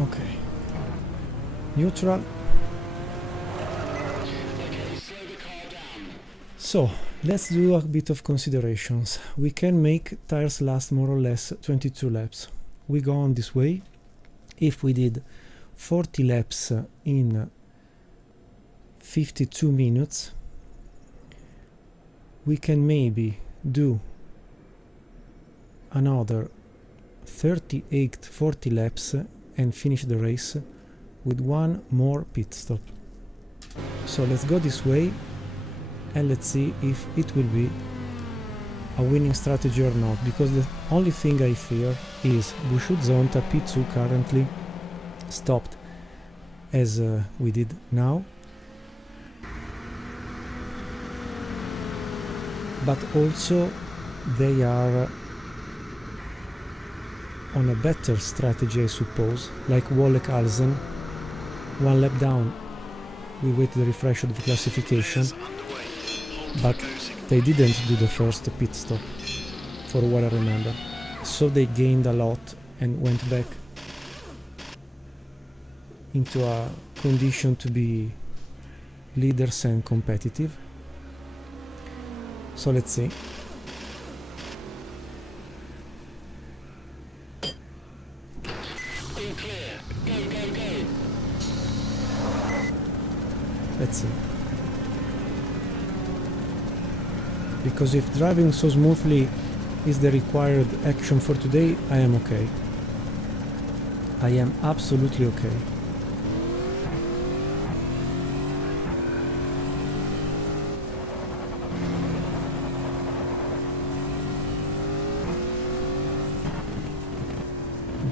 Okay. Neutral. So, let's do a bit of considerations. We can make tires last more or less 22 laps. We go on this way. If we did 40 laps in 52 minutes, we can maybe do another 40 laps and finish the race with one more pit stop. So let's go this way and let's see if it will be a winning strategy or not, because the only thing I fear is Bushu-Zonta P2 currently stopped as we did now, but also they are on a better strategy, I suppose, like Wollek-Alsen. One lap down, we wait the refresh of the classification, but they didn't do the first pit stop, for what I remember. So they gained a lot and went back into a condition to be leaders and competitive. So let's see. Let's see. Because if driving so smoothly is the required action for today, I am okay. I am absolutely okay.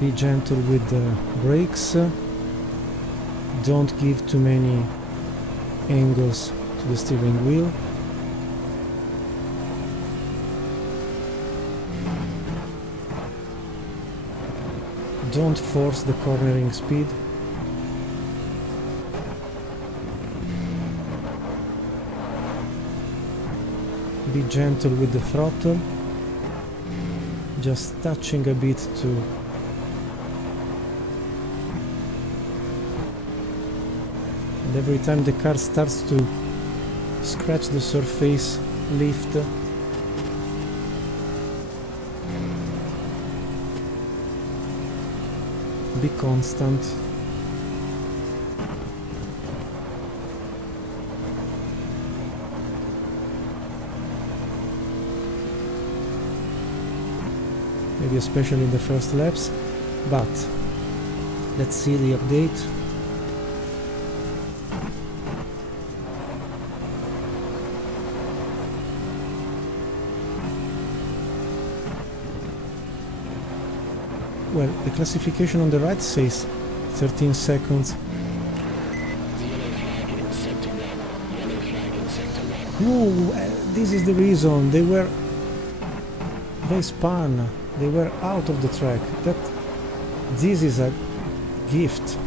Be gentle with the brakes. Don't give too many angles to the steering wheel. Don't force the cornering speed. Be gentle with the throttle. just touching a bit to and every time the car starts to scratch the surface, lift. Be constant. Maybe especially in the first laps, but let's see the update. Well, the classification on the right says 13 seconds. No, this is the reason. They spun. They were out of the track. This is a gift.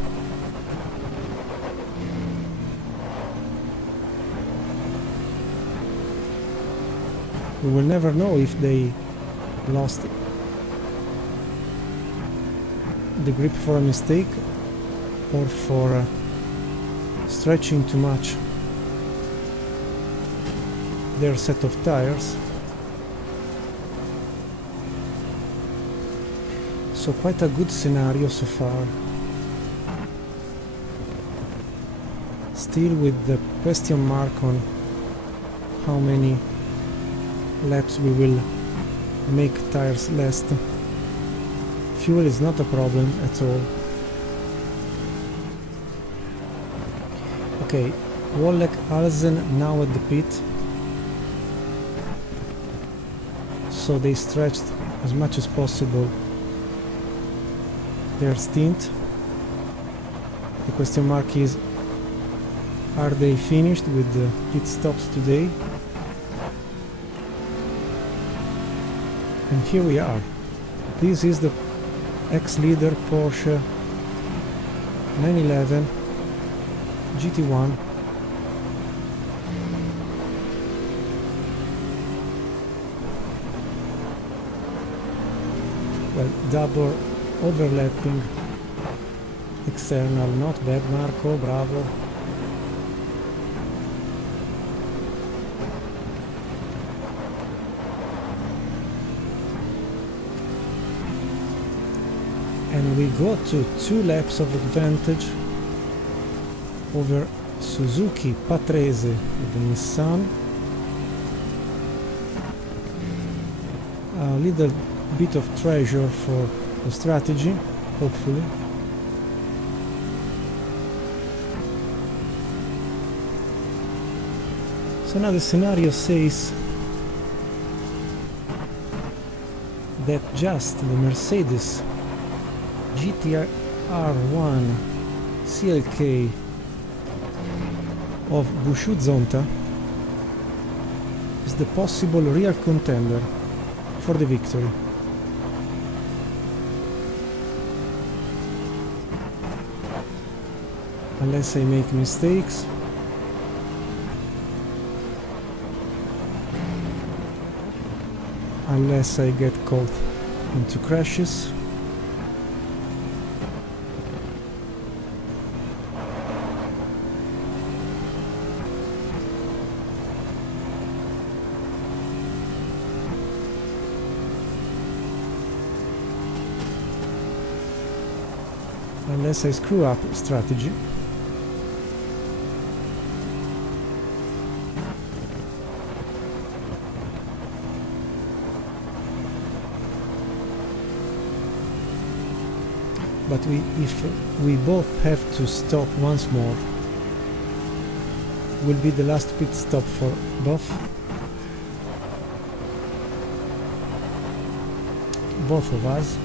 We will never know if they lost the grip for a mistake or for stretching too much their set of tires. So quite a good scenario so far. Still with the question mark on how many laps we will make tires last. Fuel is not a problem at all. Okay, Wollek Alzen now at the pit. So they stretched as much as possible their stint. The question mark is, are they finished with the pit stops today? And here we are. This is the ex-leader Porsche 911 GT1. Well, double overlapping external, not bad Marco, bravo. And we go to 2 laps of advantage over Suzuki Patrese with the Nissan. A little bit of treasure for the strategy, hopefully. So now the scenario says that just the Mercedes GTR1 CLK of Bushu Zonta is the possible real contender for the victory. Unless I make mistakes. Unless I get caught into crashes. Unless I screw up strategy. But if we both have to stop once more, will be the last pit stop for both of us.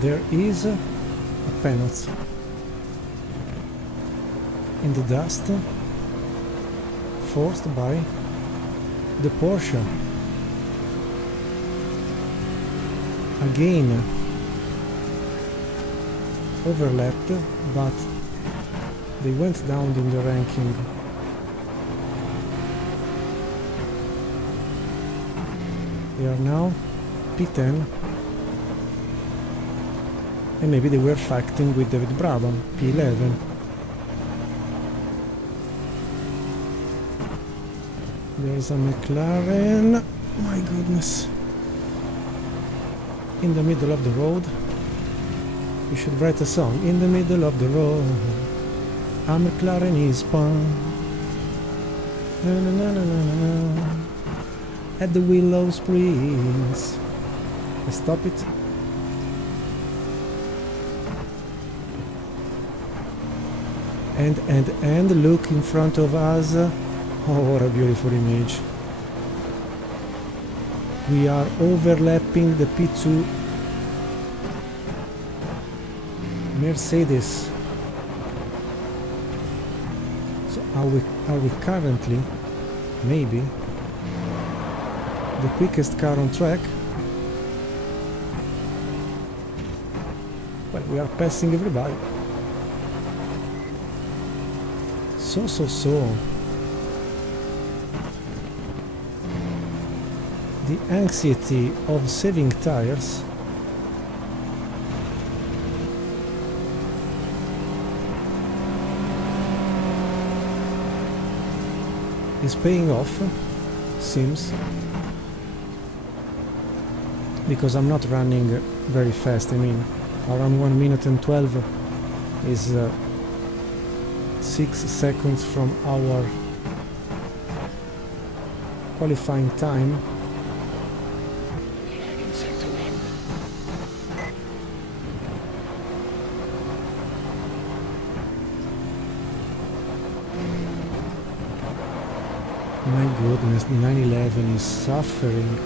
There is a penalty in the dust forced by the Porsche. Again overlapped, but they went down in the ranking They are now P10. And maybe they were fighting with David Brabham, P11. There's a McLaren. My goodness. In the middle of the road. We should write a song. In the middle of the road. A McLaren is spun. Na, na, na, na, na, na. At the Willow Springs. I stop it. And look in front of us. Oh, what a beautiful image. We are overlapping the P2 Mercedes. So are we currently maybe the quickest car on track? Well, we are passing everybody. So. The anxiety of saving tires is paying off, seems, because I'm not running very fast. I mean, around 1 minute and 12 is 6 seconds from our qualifying time. In sector 1. My goodness, the 911 is suffering.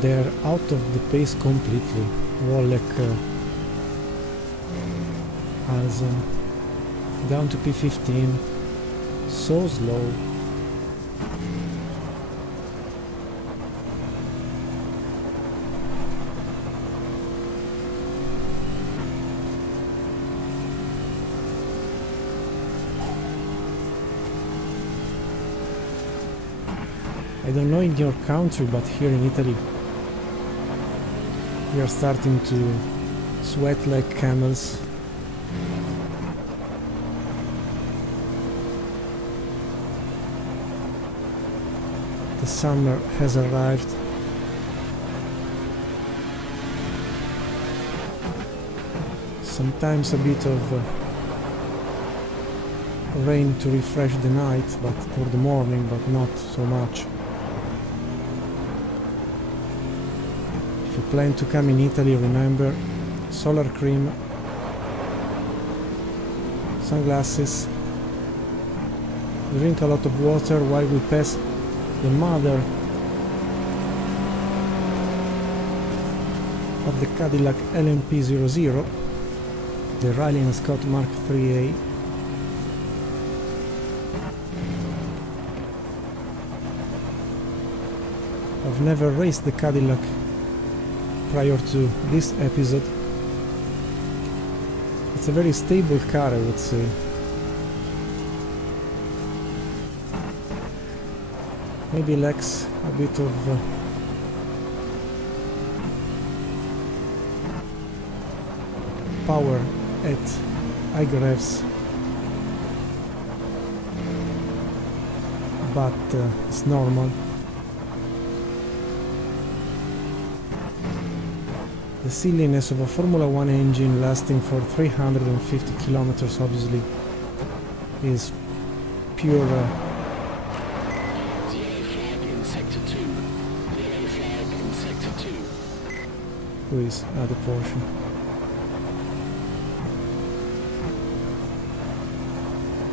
They're out of the pace completely. Wallach has down to P15. So slow. I don't know in your country, but here in Italy we are starting to sweat like camels. The summer has arrived. Sometimes a bit of rain to refresh the night, or the morning, but not so much. If you plan to come in Italy, remember solar cream, sunglasses, drink a lot of water while we pass the mother of the Cadillac LMP00, the Riley & Scott Mark IIIA. I've never raced the Cadillac prior to this episode. It's a very stable car, I would say. Maybe lacks a bit of power at high revs, but it's normal. The silliness of a Formula 1 engine lasting for 350 kilometers obviously is pure Zero flag in sector 2. Yellow flag in sector 2. who is at the Porsche.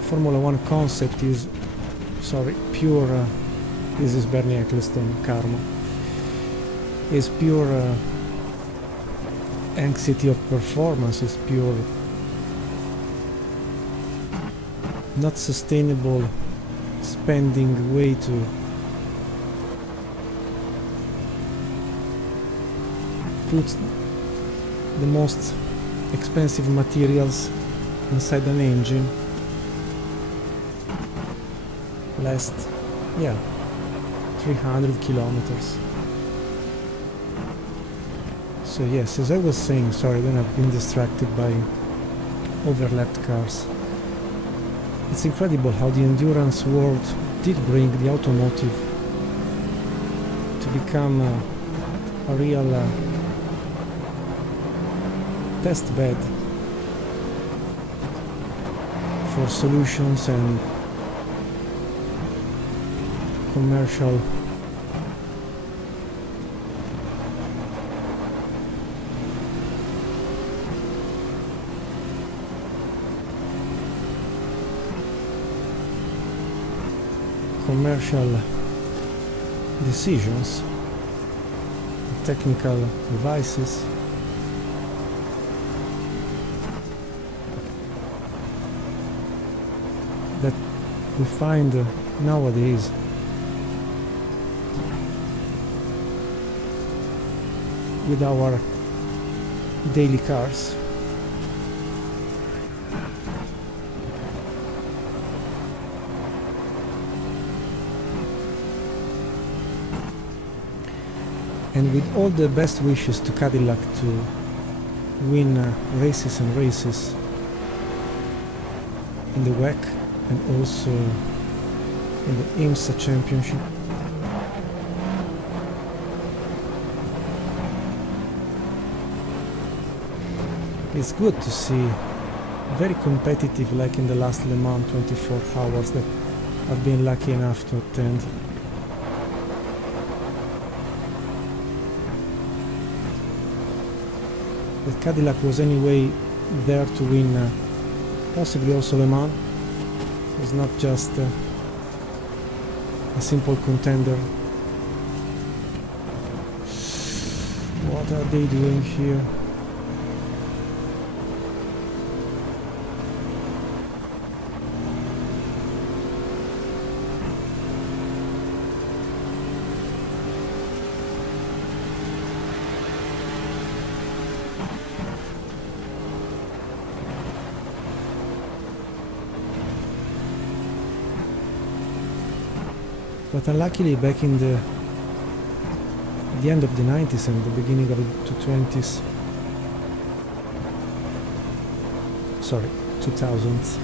Formula 1 concept is, pure, this is Bernie Ecclestone, Karma, is pure anxiety of performance, is pure not sustainable spending way to put the most expensive materials inside an engine last 300 kilometers. So yes, as I was saying, sorry, then I've been distracted by overlapped cars. It's incredible how the endurance world did bring the automotive to become a real test bed for solutions and commercial decisions, technical devices. That we find nowadays with our daily cars. And with all the best wishes to Cadillac to win races and races in the WEC and also in the IMSA Championship. It's good to see very competitive, like in the last Le Mans 24 hours that I've been lucky enough to attend. That Cadillac was anyway there to win possibly also Le Mans. It was not just a simple contender. What are they doing here? But unluckily back in the end of the 90s and the beginning of the 2020s, sorry, 2000s,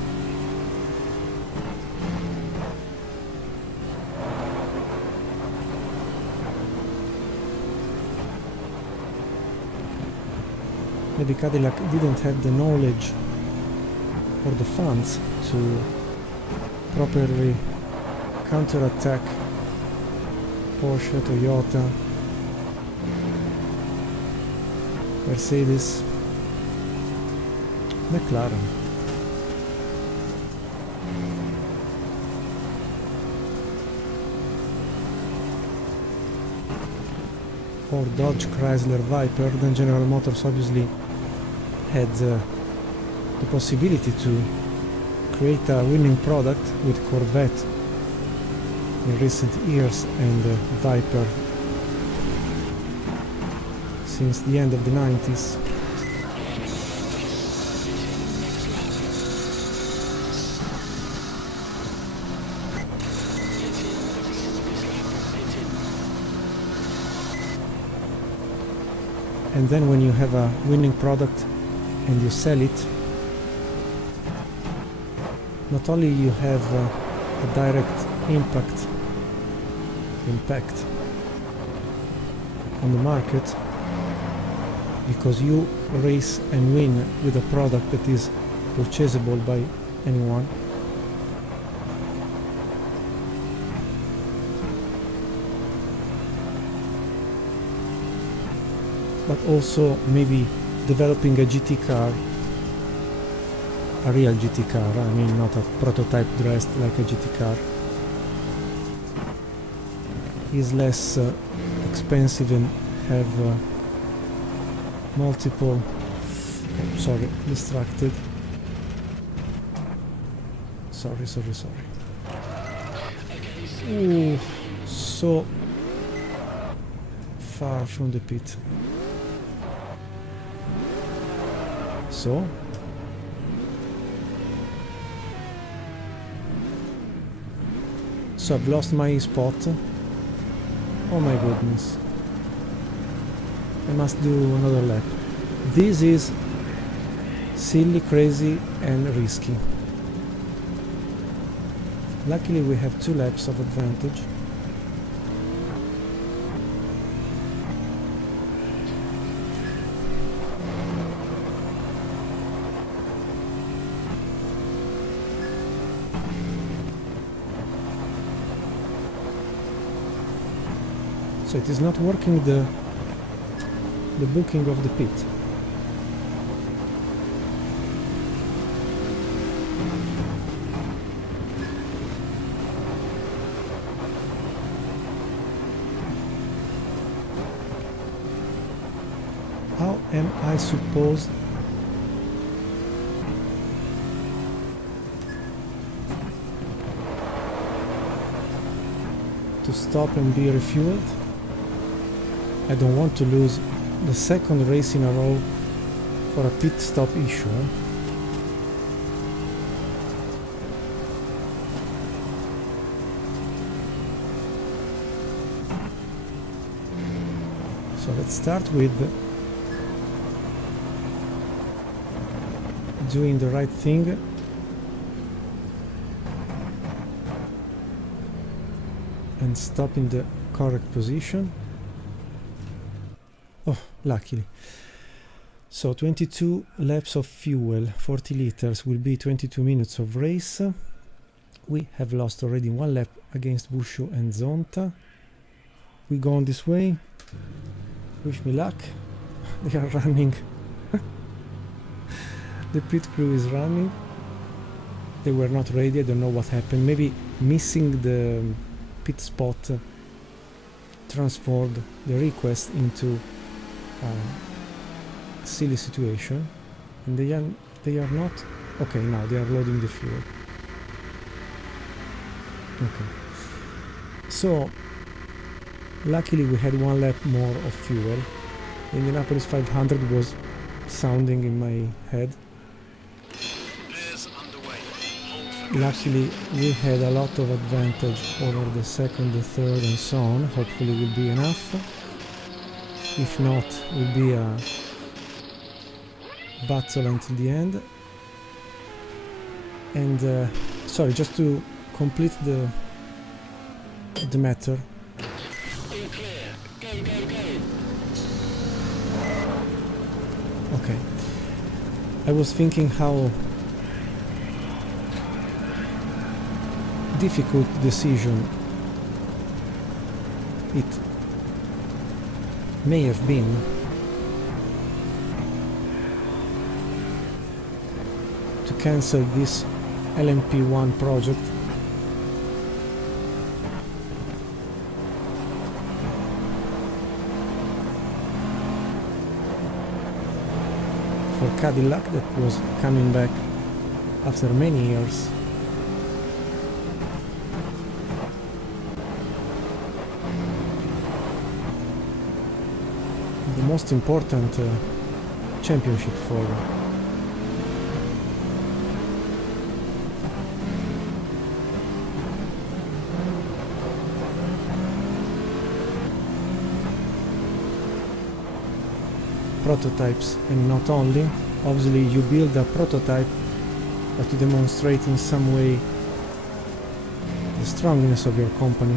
maybe Cadillac didn't have the knowledge or the funds to properly counter-attack Porsche, Toyota, Mercedes, McLaren. Or Dodge, Chrysler, Viper. Then General Motors obviously had the possibility to create a winning product with Corvette in recent years and Viper since the end of the 90s. And then when you have a winning product and you sell it, not only you have a direct impact on the market, because you race and win with a product that is purchasable by anyone, but also maybe developing a GT car, a real GT car, I mean not a prototype dressed like a GT car, is less expensive and have multiple, sorry, distracted, sorry. Ooh, so far from the pit. So I've lost my spot. Oh my goodness. I must do another lap. This is silly, crazy and risky. Luckily we have 2 laps of advantage. So it is not working the booking of the pit. How am I supposed to stop and be refueled? I don't want to lose the second race in a row for a pit stop issue. So let's start with doing the right thing. And stop in the correct position. Oh, luckily. So 22 laps of fuel, 40 liters, will be 22 minutes of race. We have lost already 1 lap against Bushu and Zonta. We go on this way. Wish me luck. They are running. The pit crew is running. They were not ready, I don't know what happened. Maybe missing the pit spot transferred the request into a silly situation, and they are not okay. Now they are loading the fuel. Okay, so luckily we had 1 lap more of fuel. Indianapolis 500 was sounding in my head. Luckily we had a lot of advantage over the second, the third and so on. Hopefully will be enough. If not, will be a battle until the end. And sorry, just to complete the matter. Okay, I was thinking how difficult decision it may have been to cancel this LMP1 project. For Cadillac, that was coming back after many years. The most important championship for prototypes, and not only. Obviously you build a prototype to demonstrate in some way the strongness of your company.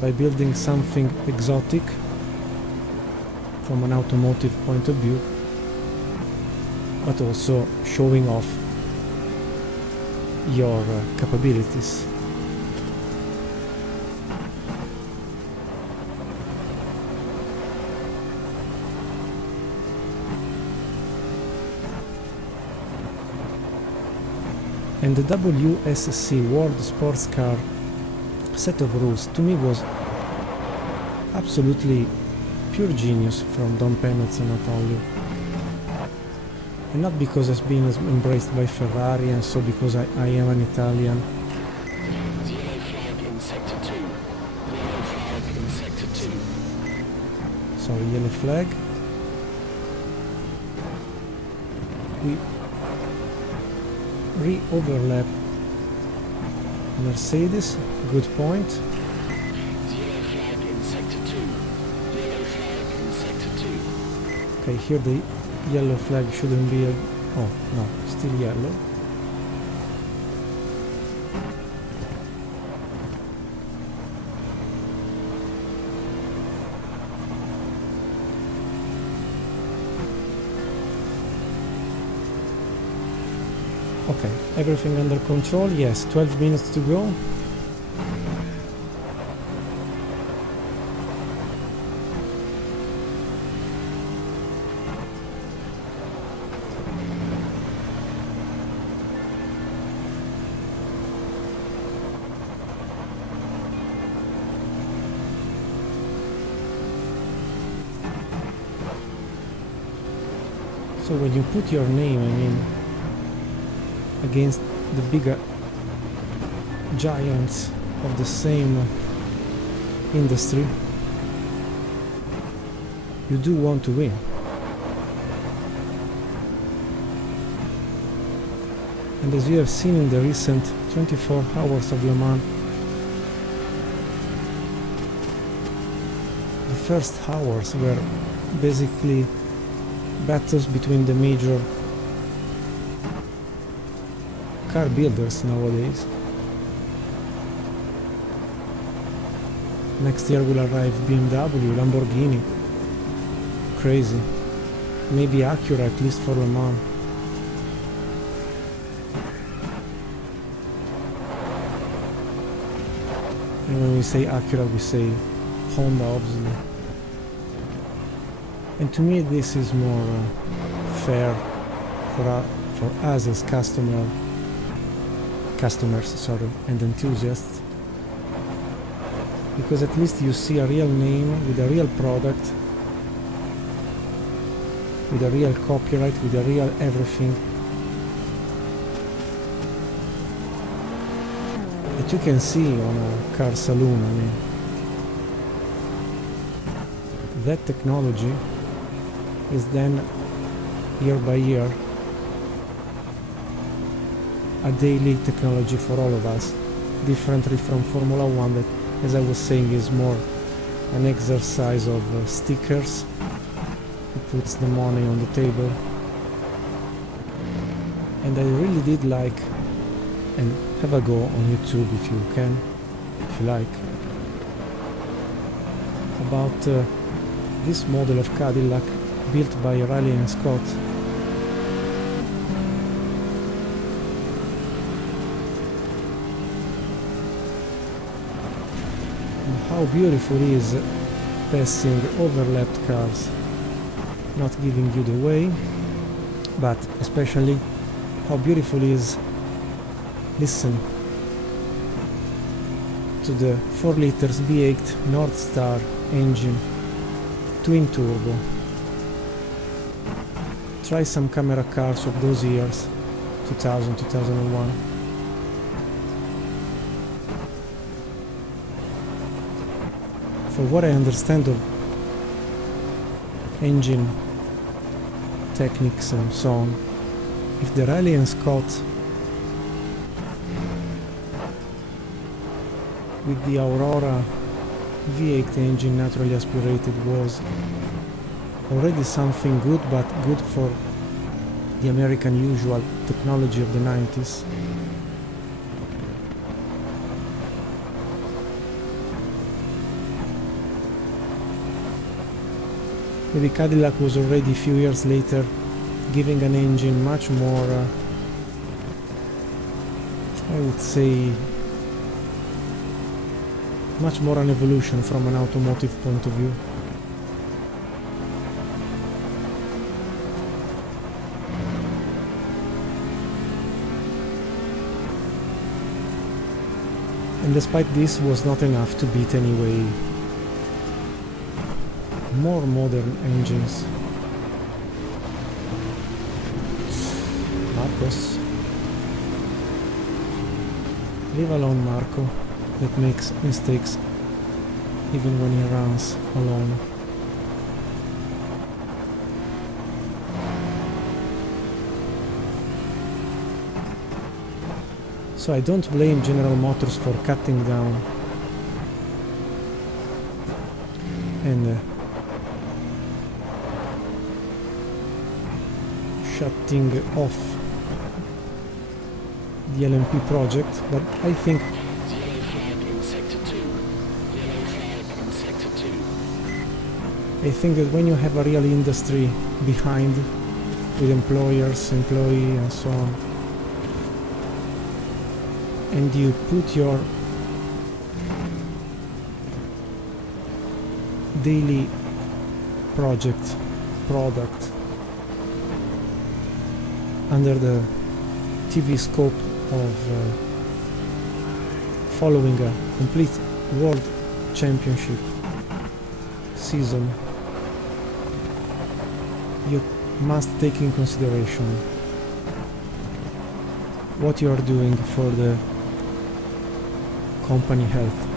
By building something exotic from an automotive point of view, but also showing off your capabilities. And the W.S.C. WorldSportCars set of rules to me was absolutely pure genius from Don Pennoz, not only. And not because it's been embraced by Ferrari and so because I am an Italian. sorry, yellow flag. We re-overlap Mercedes, good point. Yellow flag in sector 2. Yellow flag in sector 2. Okay, here the yellow flag shouldn't be a... oh, no, still yellow. Okay, everything under control, yes, 12 minutes to go. So when you put your name, I mean, against the bigger giants of the same industry, you do want to win. And as you have seen in the recent 24 hours of Le Mans, the first hours were basically battles between the major car builders nowadays. Next year will arrive BMW, Lamborghini. Crazy. Maybe Acura, at least for Le Mans. And when we say Acura, we say Honda, obviously. And to me this is more fair for us as customers, and enthusiasts, because at least you see a real name with a real product, with a real copyright, with a real everything that you can see on a car saloon. I mean, that technology is then year by year a daily technology for all of us, differently from Formula 1 that, as I was saying, is more an exercise of stickers. It puts the money on the table. And I really did like, and have a go on YouTube if you can, if you like, about this model of Cadillac built by Riley and Scott. And how beautiful it is passing overlapped cars, not giving you the way, but especially how beautiful it is listen to the 4 liters V8 North Star engine, twin turbo. Try some camera cars of those years, 2000, 2001. For what I understand of engine techniques and so on, if the Riley and Scott with the Aurora V8 engine naturally aspirated was already something good, but good for the American usual technology of the 90s. Maybe Cadillac was already a few years later giving an engine much more, I would say, much more an evolution from an automotive point of view. And despite this, was not enough to beat anyway more modern engines. Marcos. Leave alone Marco, that makes mistakes even when he runs alone. So I don't blame General Motors for cutting down and shutting off the LMP project, but I think Yellow flag in sector 2. Yellow flag in sector 2. I think that when you have a real industry behind, with employers, employee and so on, and you put your daily product under the TV scope of following a complete world championship season, you must take in consideration what you are doing for the company health.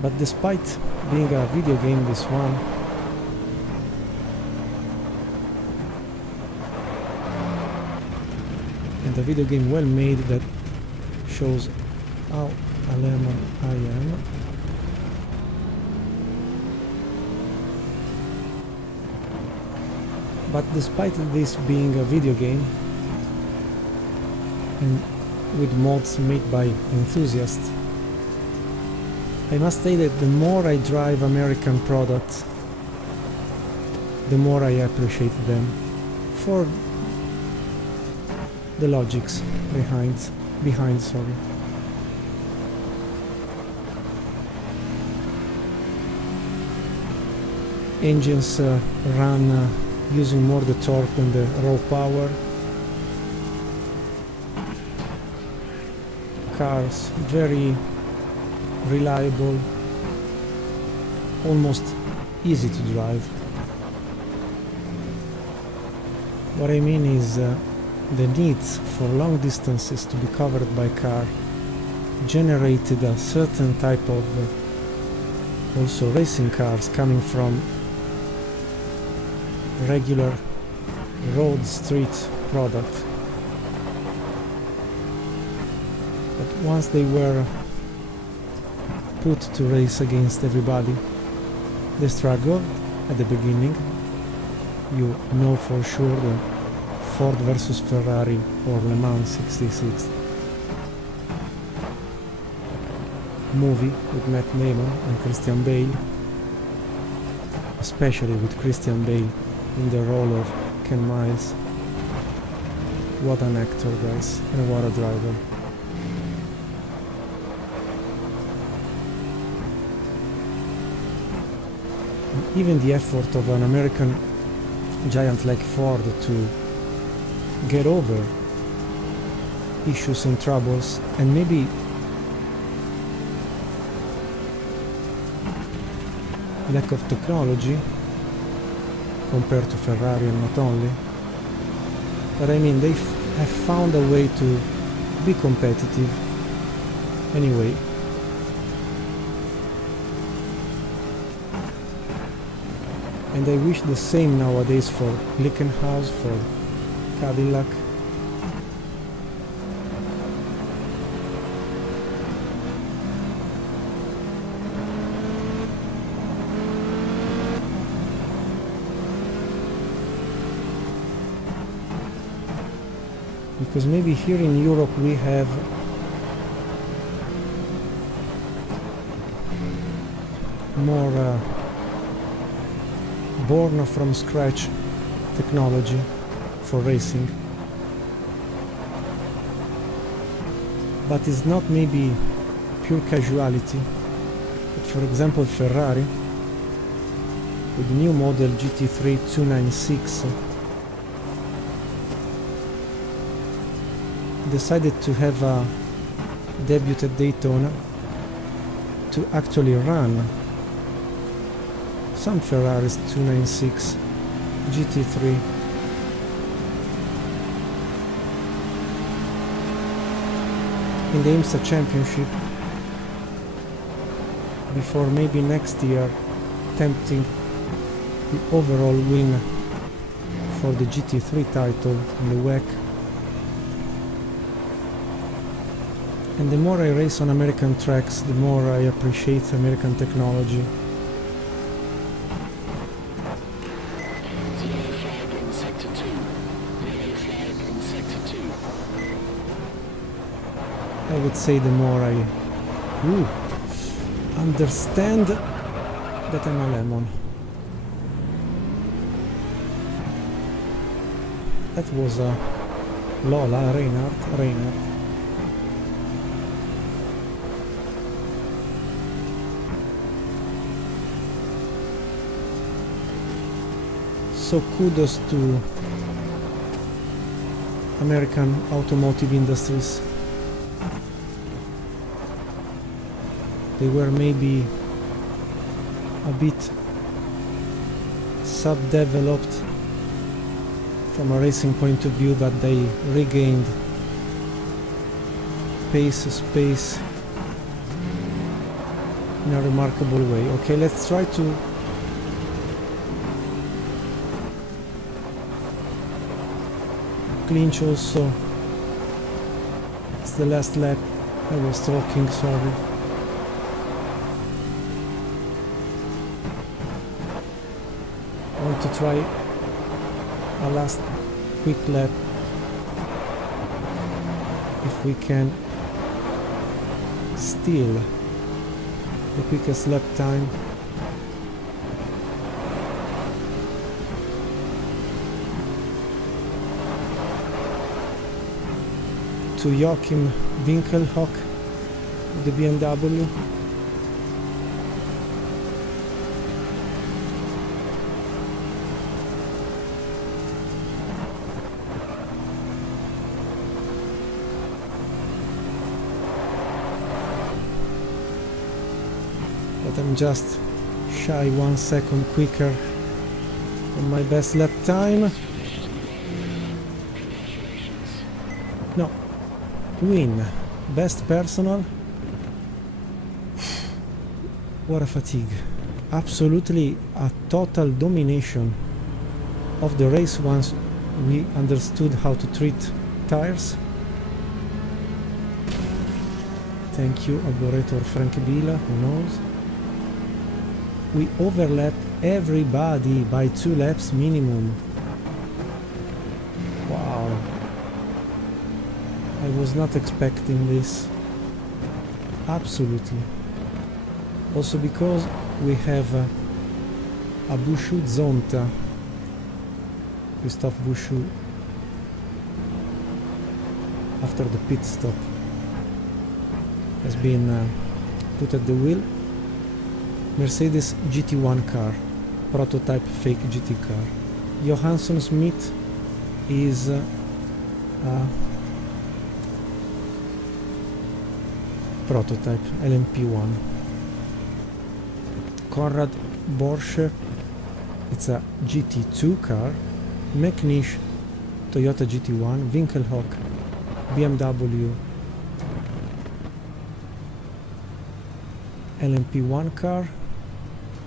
But despite being a video game, this one and a video game well made that shows how a lemon I am. But despite this being a video game and with mods made by enthusiasts, I must say that the more I drive American products, the more I appreciate them for the logics behind, sorry. Engines run using more the torque than the raw power. Cars very reliable, almost easy to drive. What I mean is the needs for long distances to be covered by car generated a certain type of also racing cars coming from regular road street product. But once they were put to race against everybody, they struggle at the beginning. You know for sure the Ford versus Ferrari or Le Mans 66 movie with Matt Damon and Christian Bale, especially with Christian Bale in the role of Ken Miles. What an actor, guys, and what a driver. And even the effort of an American giant like Ford to get over issues and troubles, and maybe lack of technology compared to Ferrari, and not only, but I mean they have found a way to be competitive anyway. And I wish the same nowadays for Glickenhaus, for Cadillac. Because maybe here in Europe we have more born from scratch technology for racing, but it's not maybe pure casualty. But for example, Ferrari with the new model GT3 296 decided to have a debut at Daytona to actually run some Ferraris 296 GT3 in the IMSA Championship before maybe next year attempting the overall win for the GT3 title in the WEC. And the more I race on American tracks, the more I appreciate American technology. Yellow flag in sector 2. Yellow flag in sector 2. I would say the more I understand that I'm a lemon. That was a Lola Reinhardt. So kudos to American automotive industries. They were maybe a bit subdeveloped from a racing point of view, but they regained space in a remarkable way. Okay, let's try to clinch also. It's the last lap. I was talking, sorry. I want to try a last quick lap if we can steal the quickest lap time. To Joachim Winkelhock of the BMW. But I'm just shy 1 second quicker on my best lap time. No. Win. Best personal. What a fatigue. Absolutely a total domination of the race once we understood how to treat tires. Thank you, Arboretor Frank Bila, who knows. We overlapped everybody by 2 laps minimum. Wow. I was not expecting this. Absolutely. Also because we have a Bouchou Zonta. Christophe Bouchou after the pit stop has been put at the wheel. Mercedes GT1 car, prototype fake GT car. Johansson Smith is prototype LMP1. Konrad Porsche, it's a GT2 car. McNish Toyota GT1, Winkelhock BMW LMP1 car.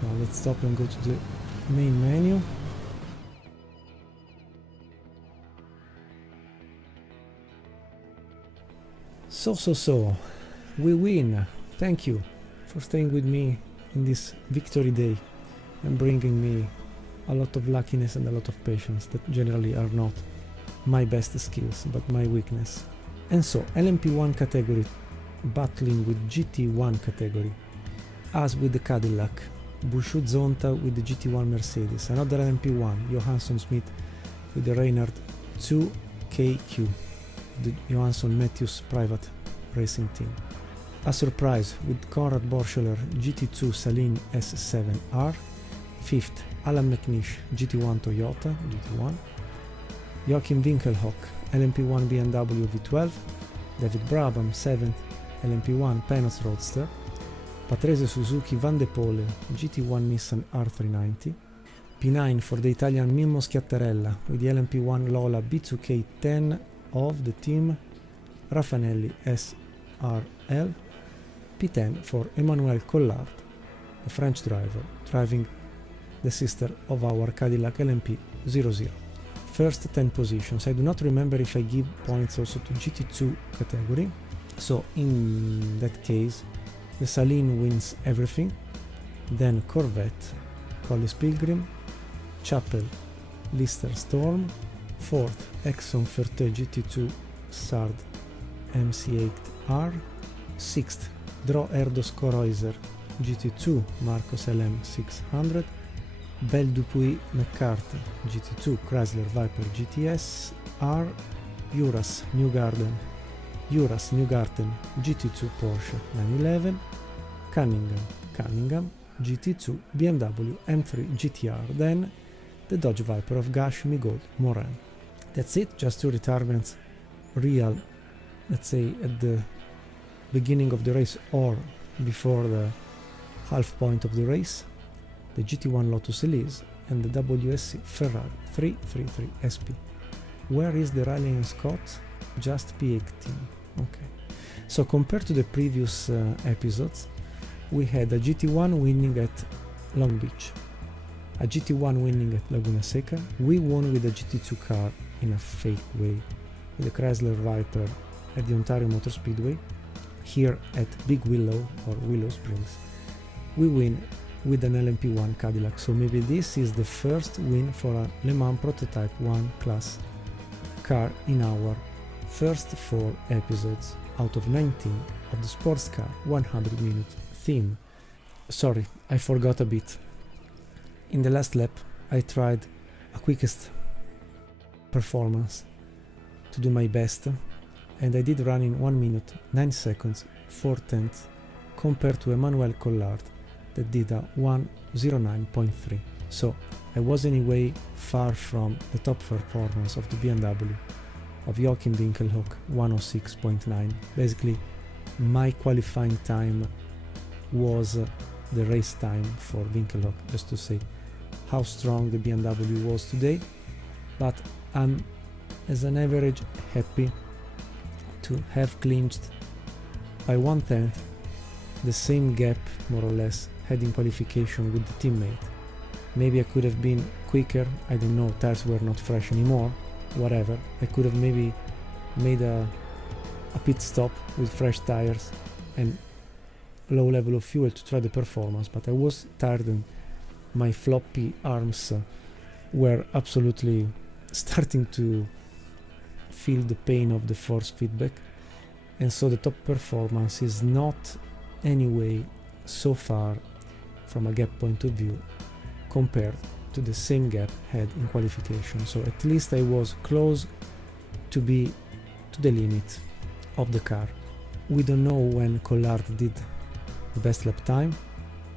Now let's stop and go to the main menu. So, we win. Thank you for staying with me in this victory day and bringing me a lot of luckiness and a lot of patience that generally are not my best skills but my weakness. And so LMP1 category battling with GT1 category, as with the Cadillac, Bouchou Zonta with the GT1 Mercedes, another LMP1, Johansson Smith with the Reinhardt 2KQ, the Johansson Matthews private racing team. A surprise with Konrad Borscheler GT2 Saleen S7R, 5th Alan McNish GT1 Toyota GT1, Joachim Winkelhock LMP1 BMW V12, David Brabham 7th LMP1 Penos Roadster, Patrese Suzuki Van de Pole GT1 Nissan R390, P9 for the Italian Mimmo Schiattarella with the LMP1 Lola B2K10 of the team Raffanelli SRL, P10 for Emmanuel Collard, the French driver, driving the sister of our Cadillac LMP00. First 10 positions. I do not remember if I give points also to GT2 category, so in that case the Saline wins everything, then Corvette, Collis Pilgrim, Chapel, Lister Storm, 4th Exxon Ferté GT2 Sard MC8R, 6th Draw Erdos Correuser GT2 Marcos LM600, Belle Dupuy McCarthy GT2 Chrysler Viper GTS R, Uras Newgarden GT2 Porsche 911, Cunningham GT2 BMW M3 GTR, then the Dodge Viper of Gash Migaud Morin. That's it, just two retirements, real, let's say at the beginning of the race or before the half point of the race, the GT1 Lotus Elise and the WSC Ferrari 333 SP. Where is the Rally & Scott? Just P18. Okay. So compared to the previous episodes, we had a GT1 winning at Long Beach, a GT1 winning at Laguna Seca. We won with a GT2 car in a fake way, with the Chrysler Viper at the Ontario Motor Speedway. Here at Big Willow or Willow Springs, we win with an LMP1 Cadillac, so maybe this is the first win for a Le Mans Prototype 1 class car in our first 4 episodes out of 19 of the SportsCar 100-minute theme. Sorry, I forgot a bit. In the last lap I tried a quickest performance to do my best, and I did run in 1 minute 9 seconds 4/10 compared to Emmanuel Collard that did a 1:09.3. So I was anyway far from the top performance of the BMW of Joachim Winkelhock, 1:06.9. Basically my qualifying time was the race time for Winkelhock, just to say how strong the BMW was today. But I'm as an average happy to have clinched by 1/10 the same gap more or less had in qualification with the teammate. Maybe I could have been quicker, I don't know, tires were not fresh anymore, whatever. I could have maybe made a pit stop with fresh tires and low level of fuel to try the performance, but I was tired and my floppy arms were absolutely starting to feel the pain of the force feedback, and so the top performance is not anyway so far from a gap point of view compared to the same gap had in qualification. So at least I was close to be to the limit of the car. We don't know when Collard did the best lap time,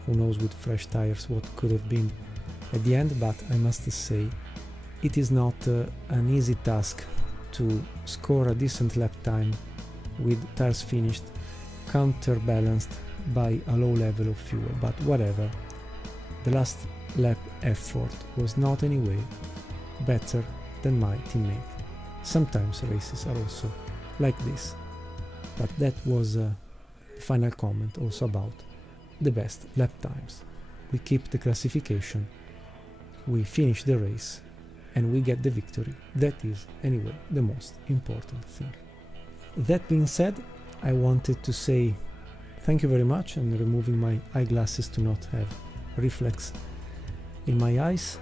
who knows with fresh tires what could have been at the end, but I must say it is not an easy task to score a decent lap time with tires finished, counterbalanced by a low level of fuel. But whatever, the last lap effort was not anyway better than my teammate. Sometimes races are also like this. But that was the final comment also about the best lap times. We keep the classification, we finish the race, and we get the victory. That is anyway the most important thing. That being said, I wanted to say thank you very much, and removing my eyeglasses to not have reflex in my eyes.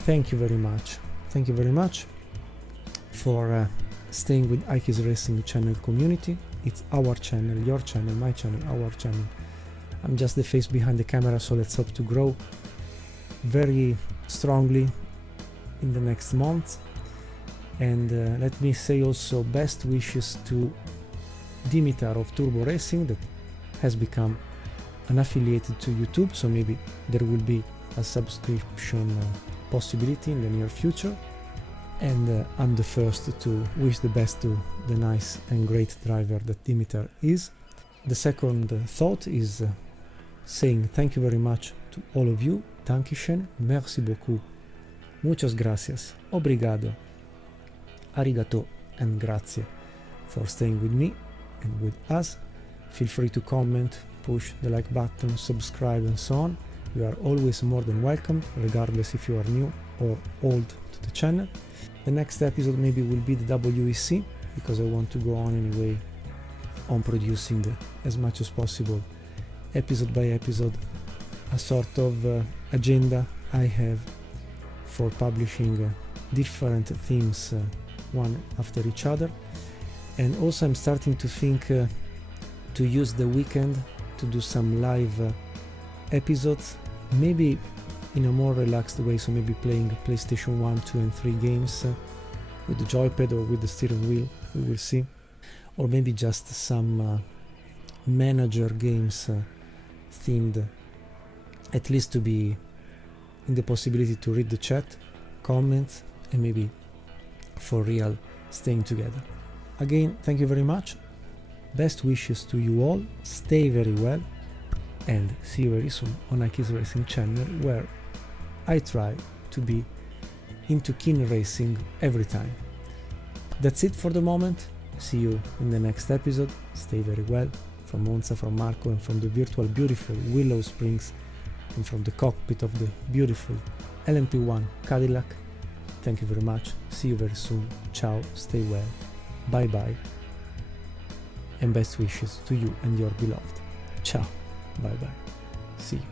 Thank you very much. Thank you very much for staying with iKeysRacing channel community. It's our channel, your channel, my channel, our channel. I'm just the face behind the camera, so let's hope to grow very strongly in the next month. And let me say also best wishes to Dimitar of Turbo Racing, that has become an affiliated to YouTube, so maybe there will be a subscription possibility in the near future. And I'm the first to wish the best to the nice and great driver that Dimitar is. The second thought is saying thank you very much to all of you. Dankeschön, merci beaucoup, muchas gracias, obrigado, arigato, and grazie for staying with me and with us. Feel free to comment, push the like button, subscribe and so on. You are always more than welcome, regardless if you are new or old to the channel. The next episode maybe will be the WEC, because I want to go on anyway on producing as much as possible, episode by episode, a sort of agenda I have for publishing different themes one after each other. And also I'm starting to think to use the weekend to do some live episodes, maybe in a more relaxed way, so maybe playing PlayStation 1, 2 and 3 games with the joypad or with the steering wheel, we will see, or maybe just some manager games themed, at least to be in the possibility to read the chat, comments, and maybe for real staying together. Again, thank you very much, best wishes to you all, stay very well, and see you very soon on iKeysRacing channel, where I try to be into keen racing every time. That's it for the moment, see you in the next episode, stay very well, from Monza, from Marco, and from the virtual beautiful Willow Springs, and from the cockpit of the beautiful LMP1 Cadillac. Thank you very much, see you very soon, ciao, stay well, bye bye, and best wishes to you and your beloved. Ciao, bye bye, see you.